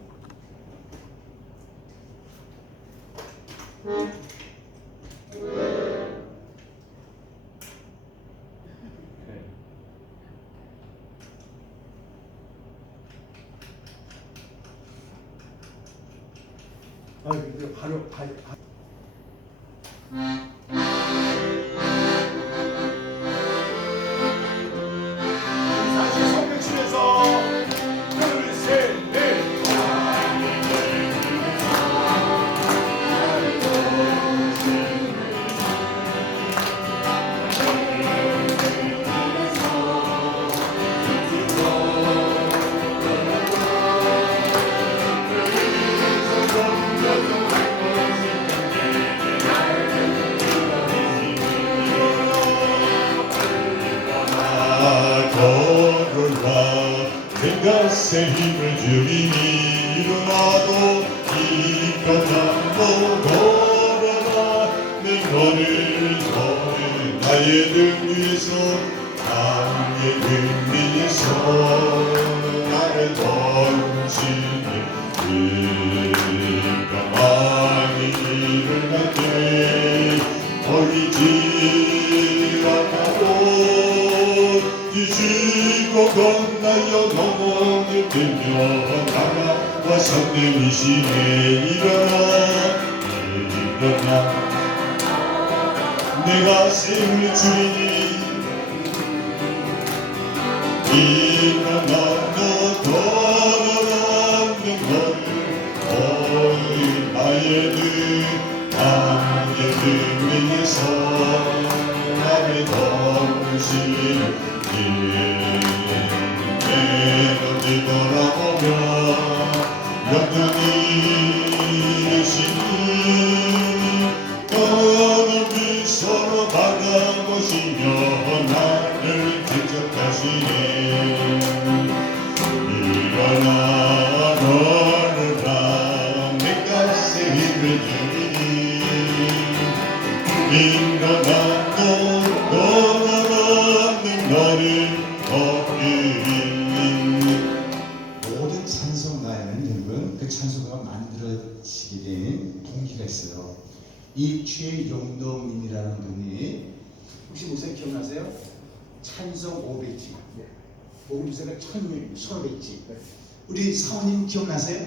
이제 바로 다시 손을 치면서 둘, 셋, 넷. 새 힘을 주리니 일어나도 이까지 걸어라 내 너를 거는 나의 등 위에서 나의 등 위에서 나를 던지니 네가 많이 일어날 때 버리지 않고 뒤지고 건너여 넘어질 때며 나라와 선생이시네 일어나 내가 샘을 주리니 일어나 너 걸어라는 걸 나의 등 위에서 나를 던지니 내가 뒤돌아보며 영원히 계시니 너는 미소로 바라보시며 나를 대적하시네 일어나 걸으라 내가 새 힘을 주리니 일어나 걸어라 내 너를 모든 찬송가에는 여러분 그 찬송가가 만들어진 최용동님이라는 분이 혹시 목사님 기억나세요? 찬송 500지, 복음서가 1500지. 우리 사모님 기억나세요?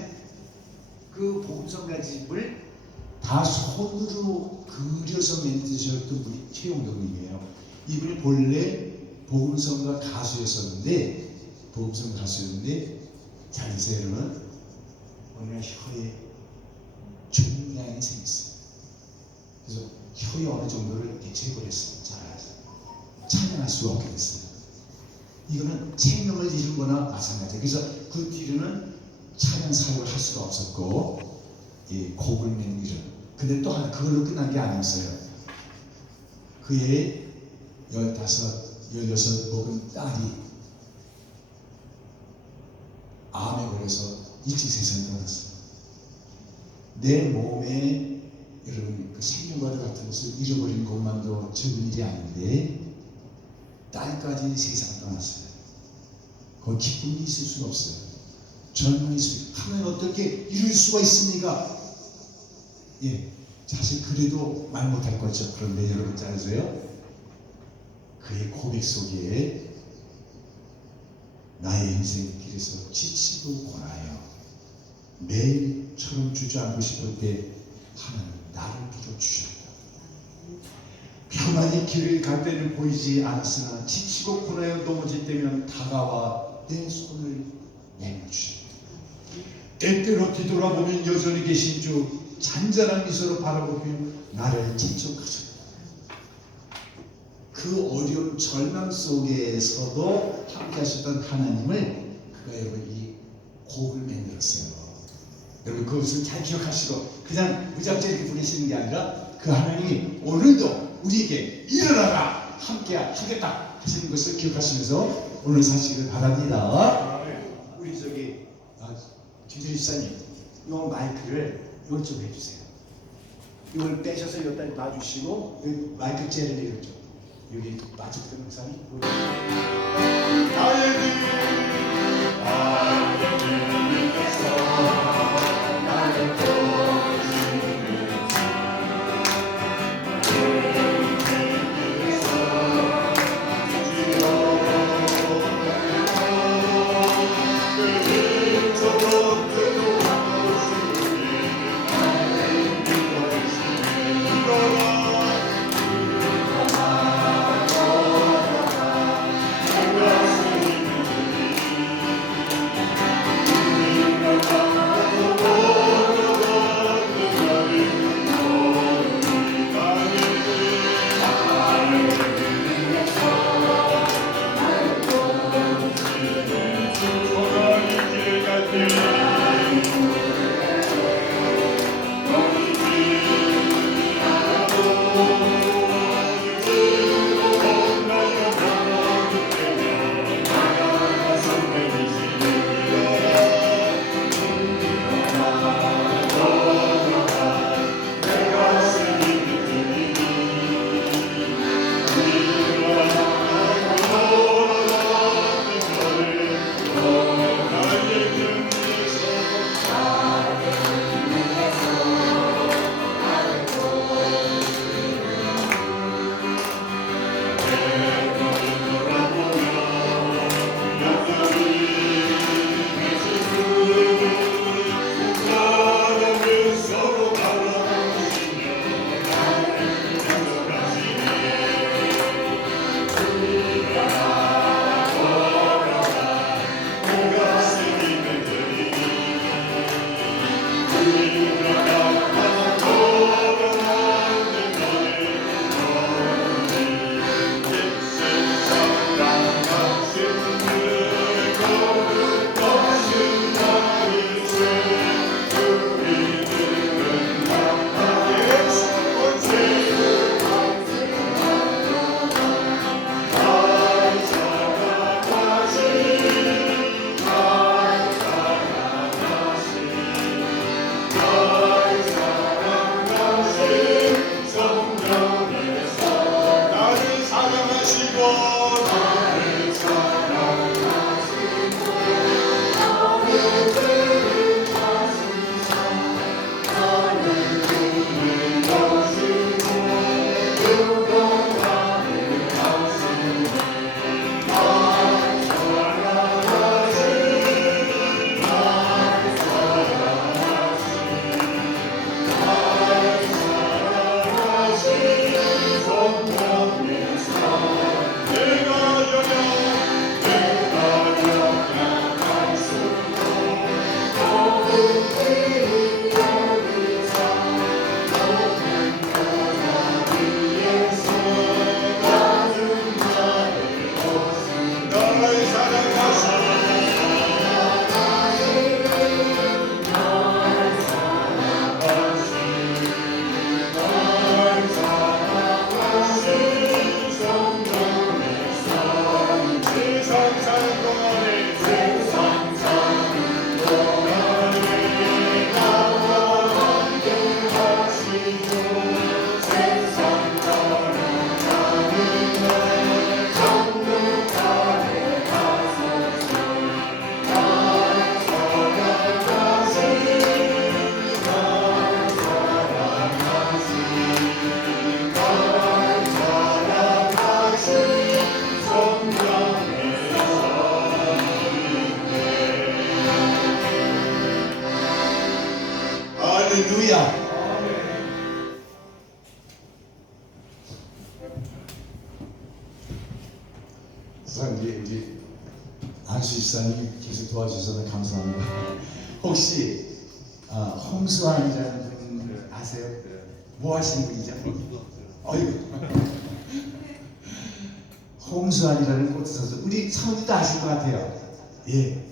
그 복음서가 집을 다 손으로 그려서 만드셨던 분이 최용동님이에요. 이분이 본래 복음성가 가수였었는데 잘 드세요 여러분. 어느 날 혀에 종양이 생겼어요. 그래서 혀의 어느 정도를 대체해버렸어요. 찬양할 수가 없게 됐어요. 이거는 생명을 잃은 거나 마찬가지예요. 그래서 그 뒤로는 찬양 사역을 할 수가 없었고 곡을 낸 일은. 근데 또 하나 그걸로 끝난 게 아니었어요. 그의 15, 16 먹은 딸이 암에 걸려서 일찍 세상에 떠났어요. 내 몸에 여러분 그 생명과도 같은 것을 잃어버린 것만도 적은 일이 아닌데 딸까지 세상에 떠났어요. 그 기쁨이 있을 수가 없어요. 절망이 있습니다. 하나님 어떻게 이룰 수가 있습니까? 사실 그래도 말 못할 거죠. 그런데 여러분 잘 아세요? 그의 고백 속에 나의 인생길에서 지치고 고나요. 매일처럼 주저앉고 싶을 때 하나님 나를 빌어주셨다. 평안히 길을 갈 때는 보이지 않았으나 지치고 고나여 넘어질 때면 다가와 내 손을 내밀어주셨다. 때때로 뒤돌아보면 여전히 계신 주 잔잔한 미소로 바라보며 나를 지적하셨다. 그 어려운 절망 속에서도 함께 하셨던 하나님을 그가 여러분 이 곡을 만들었어요. 여러분 그것을 잘 기억하시고 그냥 무작정 이렇게 부르시는 게 아니라 그 하나님이 오늘도 우리에게 일어나라 함께 하겠다 하시는 것을 기억하시면서 오늘 사실을 바랍니다. 우리 김철희 집사님 이 마이크를 이걸 좀 해주세요. 이걸 빼셔서 여기다 놔주시고 여기 마이크 째를 이렇게 여기 빠졌던 사람이 나 할렐루야. 사장님, 우리 안수 집사님 계속 도와주셔서 감사합니다. 혹시 홍수환이라는 분 아세요? 뭐 하시는 분이죠? 어이구. 홍수환이라는 꽃 선수, 우리 사모님도 아실 것 같아요. 예,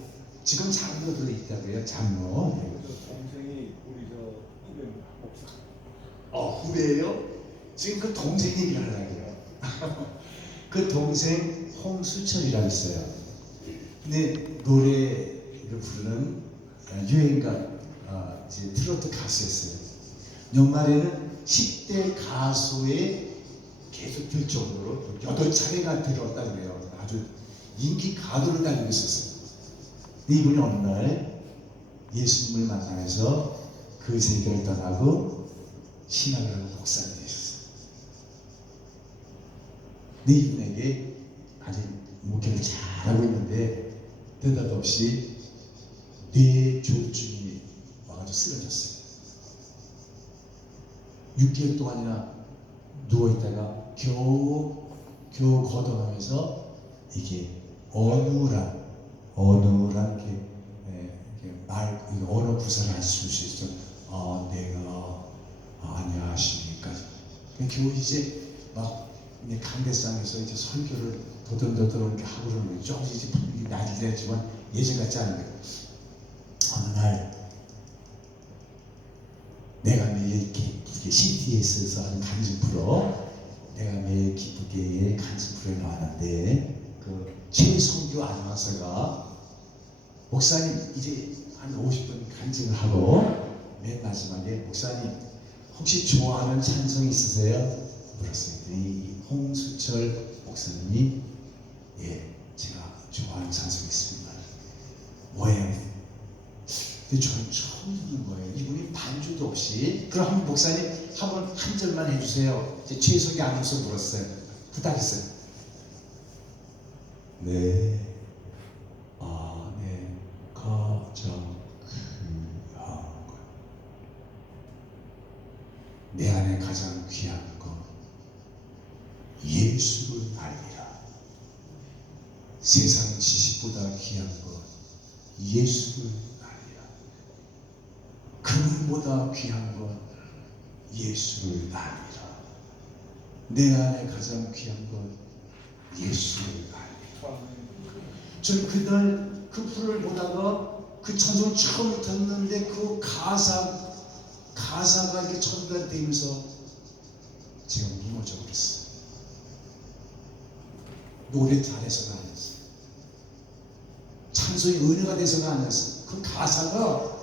지금 장로도 있다고요. 장로. 동생이 우리 저 후배 목사. 후배예요? 지금 그 동생 얘기를 하려고요. 그 동생 홍수철이라고 있어요. 근데 노래를 부르는 유행가 이제 트로트 가수였어요. 연말에는 10대 가수에 계속 될 정도로 8차례가 들어왔다고 그래요. 아주 인기 가도를 달리고 있었어요. 근데 이분이 어느 날 예수님을 만나면서 그 세계를 떠나고 신학을 하고 목사가 되셨어요. 근데 이분에게 아직 목회를 잘하고 있는데 느닷없이 뇌졸중이 와가지고 쓰러졌어요. 6개월 동안이나 누워있다가 겨우 걷어가면서 이게 어눌한 언어 구사를 할 수 있어요. 내가 안녕하십니까. 겨우 이제 막 강대상에서 이제 설교를 도전도전 이렇게 하고 그러는 거죠. 조금 이제 분위기 낮이 됐지만 예전 같지 않은 거예요. 어느 날 내가 매일 기쁘게 CTS에서 하는 간증 프로, 내가 매일 기쁘게의 간증 프로에 나왔는데 그 최성규 아나운서가 목사님 이제 한 50분 간증을 하고 맨 마지막에 목사님 혹시 좋아하는 찬송 있으세요? 물었어요. 이 홍수철 목사님이 예, 제가 좋아하는 찬송이 있습니다. 뭐예요? 근데 저는 처음 듣는 거예요. 이분이 반주도 없이. 그럼 한 목사님 한 절만 해주세요. 이제 최석이 아나운서 물었어요. 부탁했어요. 내 안에 가장 귀한 것, 내 안에 가장 귀한 것 예수를 알리라. 세상 지식보다 귀한 것 예수를 알리라. 금보다 귀한 것 예수를 알리라. 내 안에 가장 귀한 것 예수를 알리라. 저는 그날 그 프로를 보다가 그 찬송을 처음 듣는데 그 가사가 이렇게 전달되면서 제가 무너져 버렸어요. 노래 잘해서가 아니었어요. 찬송이 은혜가 돼서가 아니었어요. 그 가사가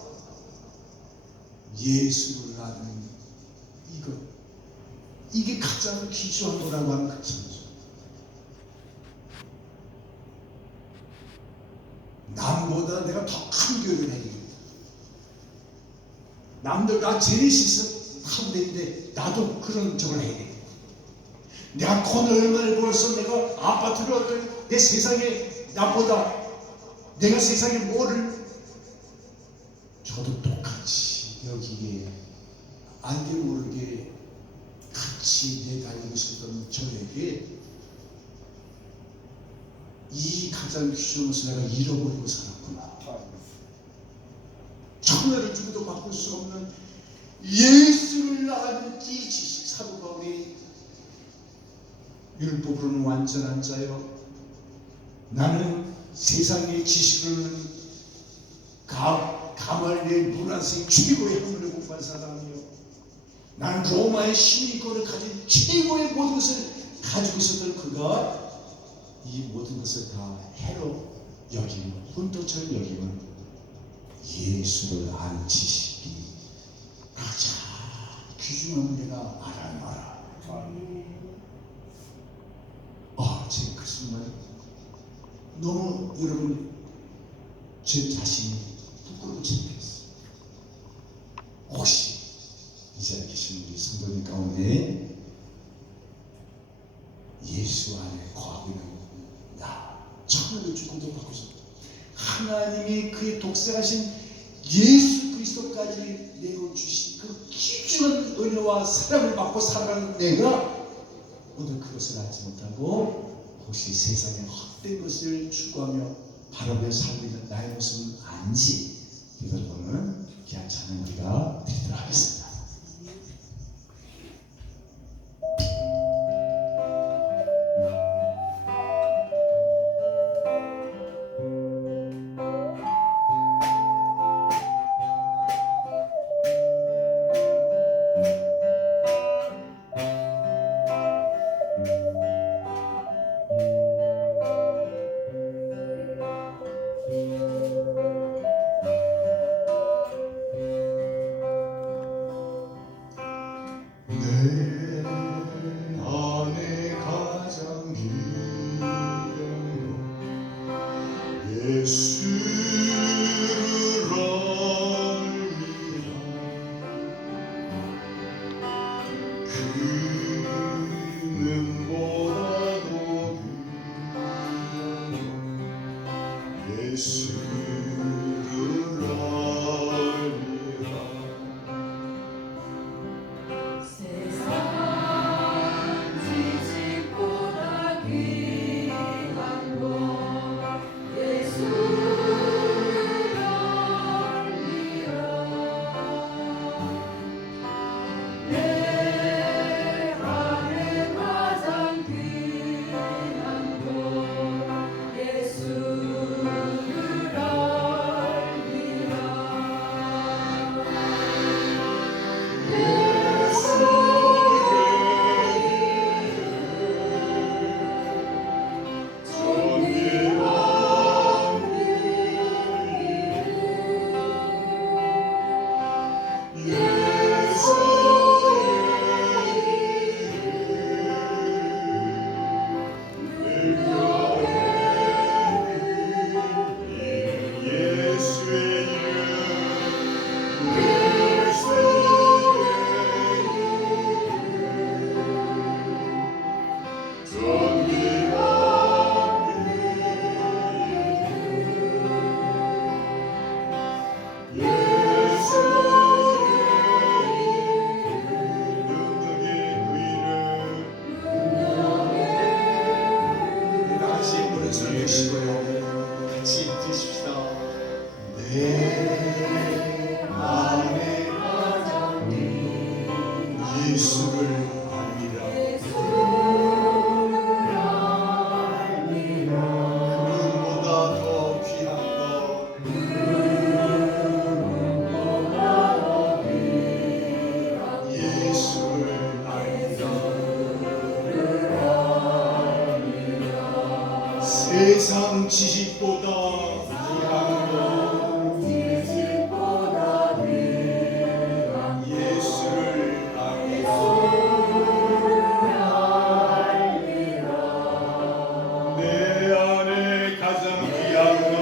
예수를 아는 이게 가장 기초한 거라고 하는 그 찬송. 남보다 내가 더 큰 교육을 해야 되겠다. 남들 나 제일 시스 하면 되는데 나도 그런 적을 해야 되겠다. 내가 돈 얼마를 벌어서 내가 아파트를 얻더니 내 세상에 나보다 내가 세상에 뭐를 저도 똑같이 여기에 알게 모르게 같이 내달리고 있었던 저에게 이 가장 귀중한 것을 내가 잃어버리고 살았구나. 천하를 주고도 바꿀 수 없는 예수를 아는 이 지식. 사도 바울이 율법으로는 완전한 자요 나는 세상의 지식으로는 가말리엘 문화생 최고의 학문을 공부한 사람이요 나는 로마의 시민권을 가진 최고의 모든 것을 가지고 있었던 그가 이 모든 것을 다 해로 여기는 혼돈처럼 여기는 예수를 아는 지식이 가장 귀중한 내가 알아놔라. 제가 그 순간 너무 여러분 제 자신이 부끄러워 창피했어요. 혹시 이 자리에 계신 우리 성도님 가운데 예수 안에 거하고 있는 천하를 주고도 바꾸서 하나님이 그의 독생하신 예수 그리스도까지 내어주신 그 귀중한 은혜와 사랑을 받고 살아가는 내가 오늘 그것을 알지 못하고 혹시 세상에 헛된 것을 추구하며 바라며 살고 있는 나의 모습은 아닌지 여러분은 귀한 찬양 우리가 드리도록 하겠습니다. 세상 지식보다 예수를 알리라. 내 안에 가장 귀한 것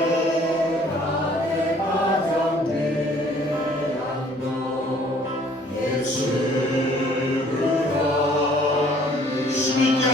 예수를 알리라.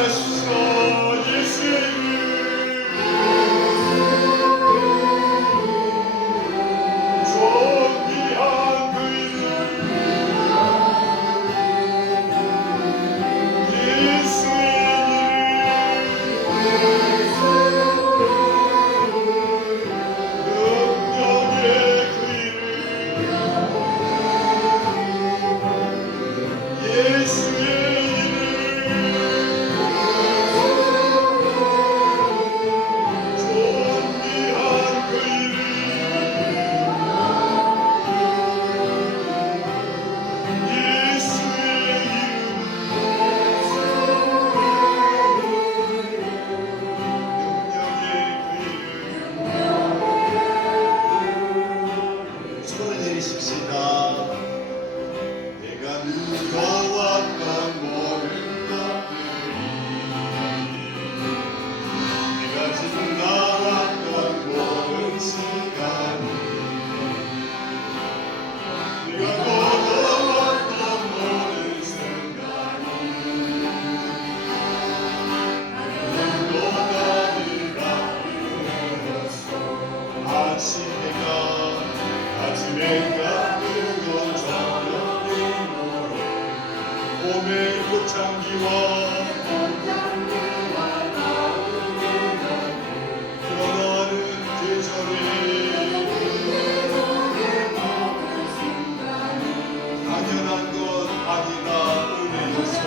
당연한 것 아니라 은혜였소.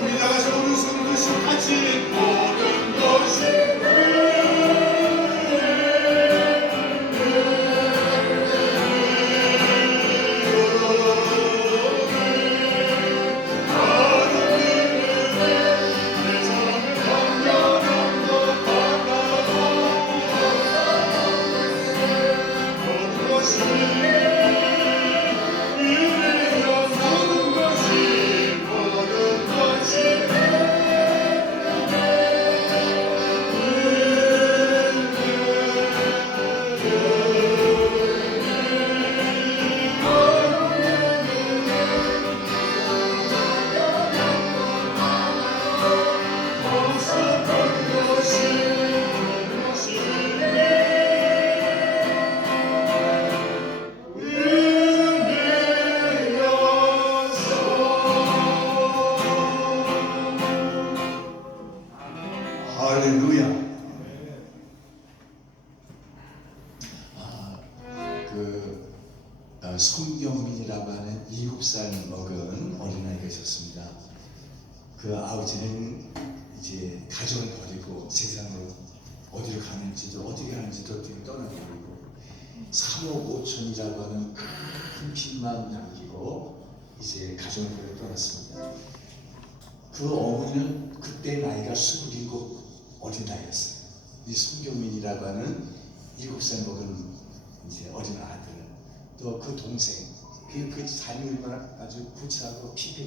우리 나가서 오늘 성도신 같이 모든 것이 할렐루야. 송경민이라고 하는 7살 먹은 어린아이가 있었습니다. 그 아버지는 이제 가정을 버리고 세상으로 어디로 가는지도 어떻게 가는지도 어떻게 떠나버리고 3억 5천이라고 하는 큰 빚만 남기고 이제 가정을 버리고 떠났습니다. 그 어머니는 그때 나이가 27 어린아이였어요. 이 송경민이라고 하는 7살 먹은 이제 어린 아들, 또 그 동생, 그 삶이 얼마나 아주 구차하고 피폐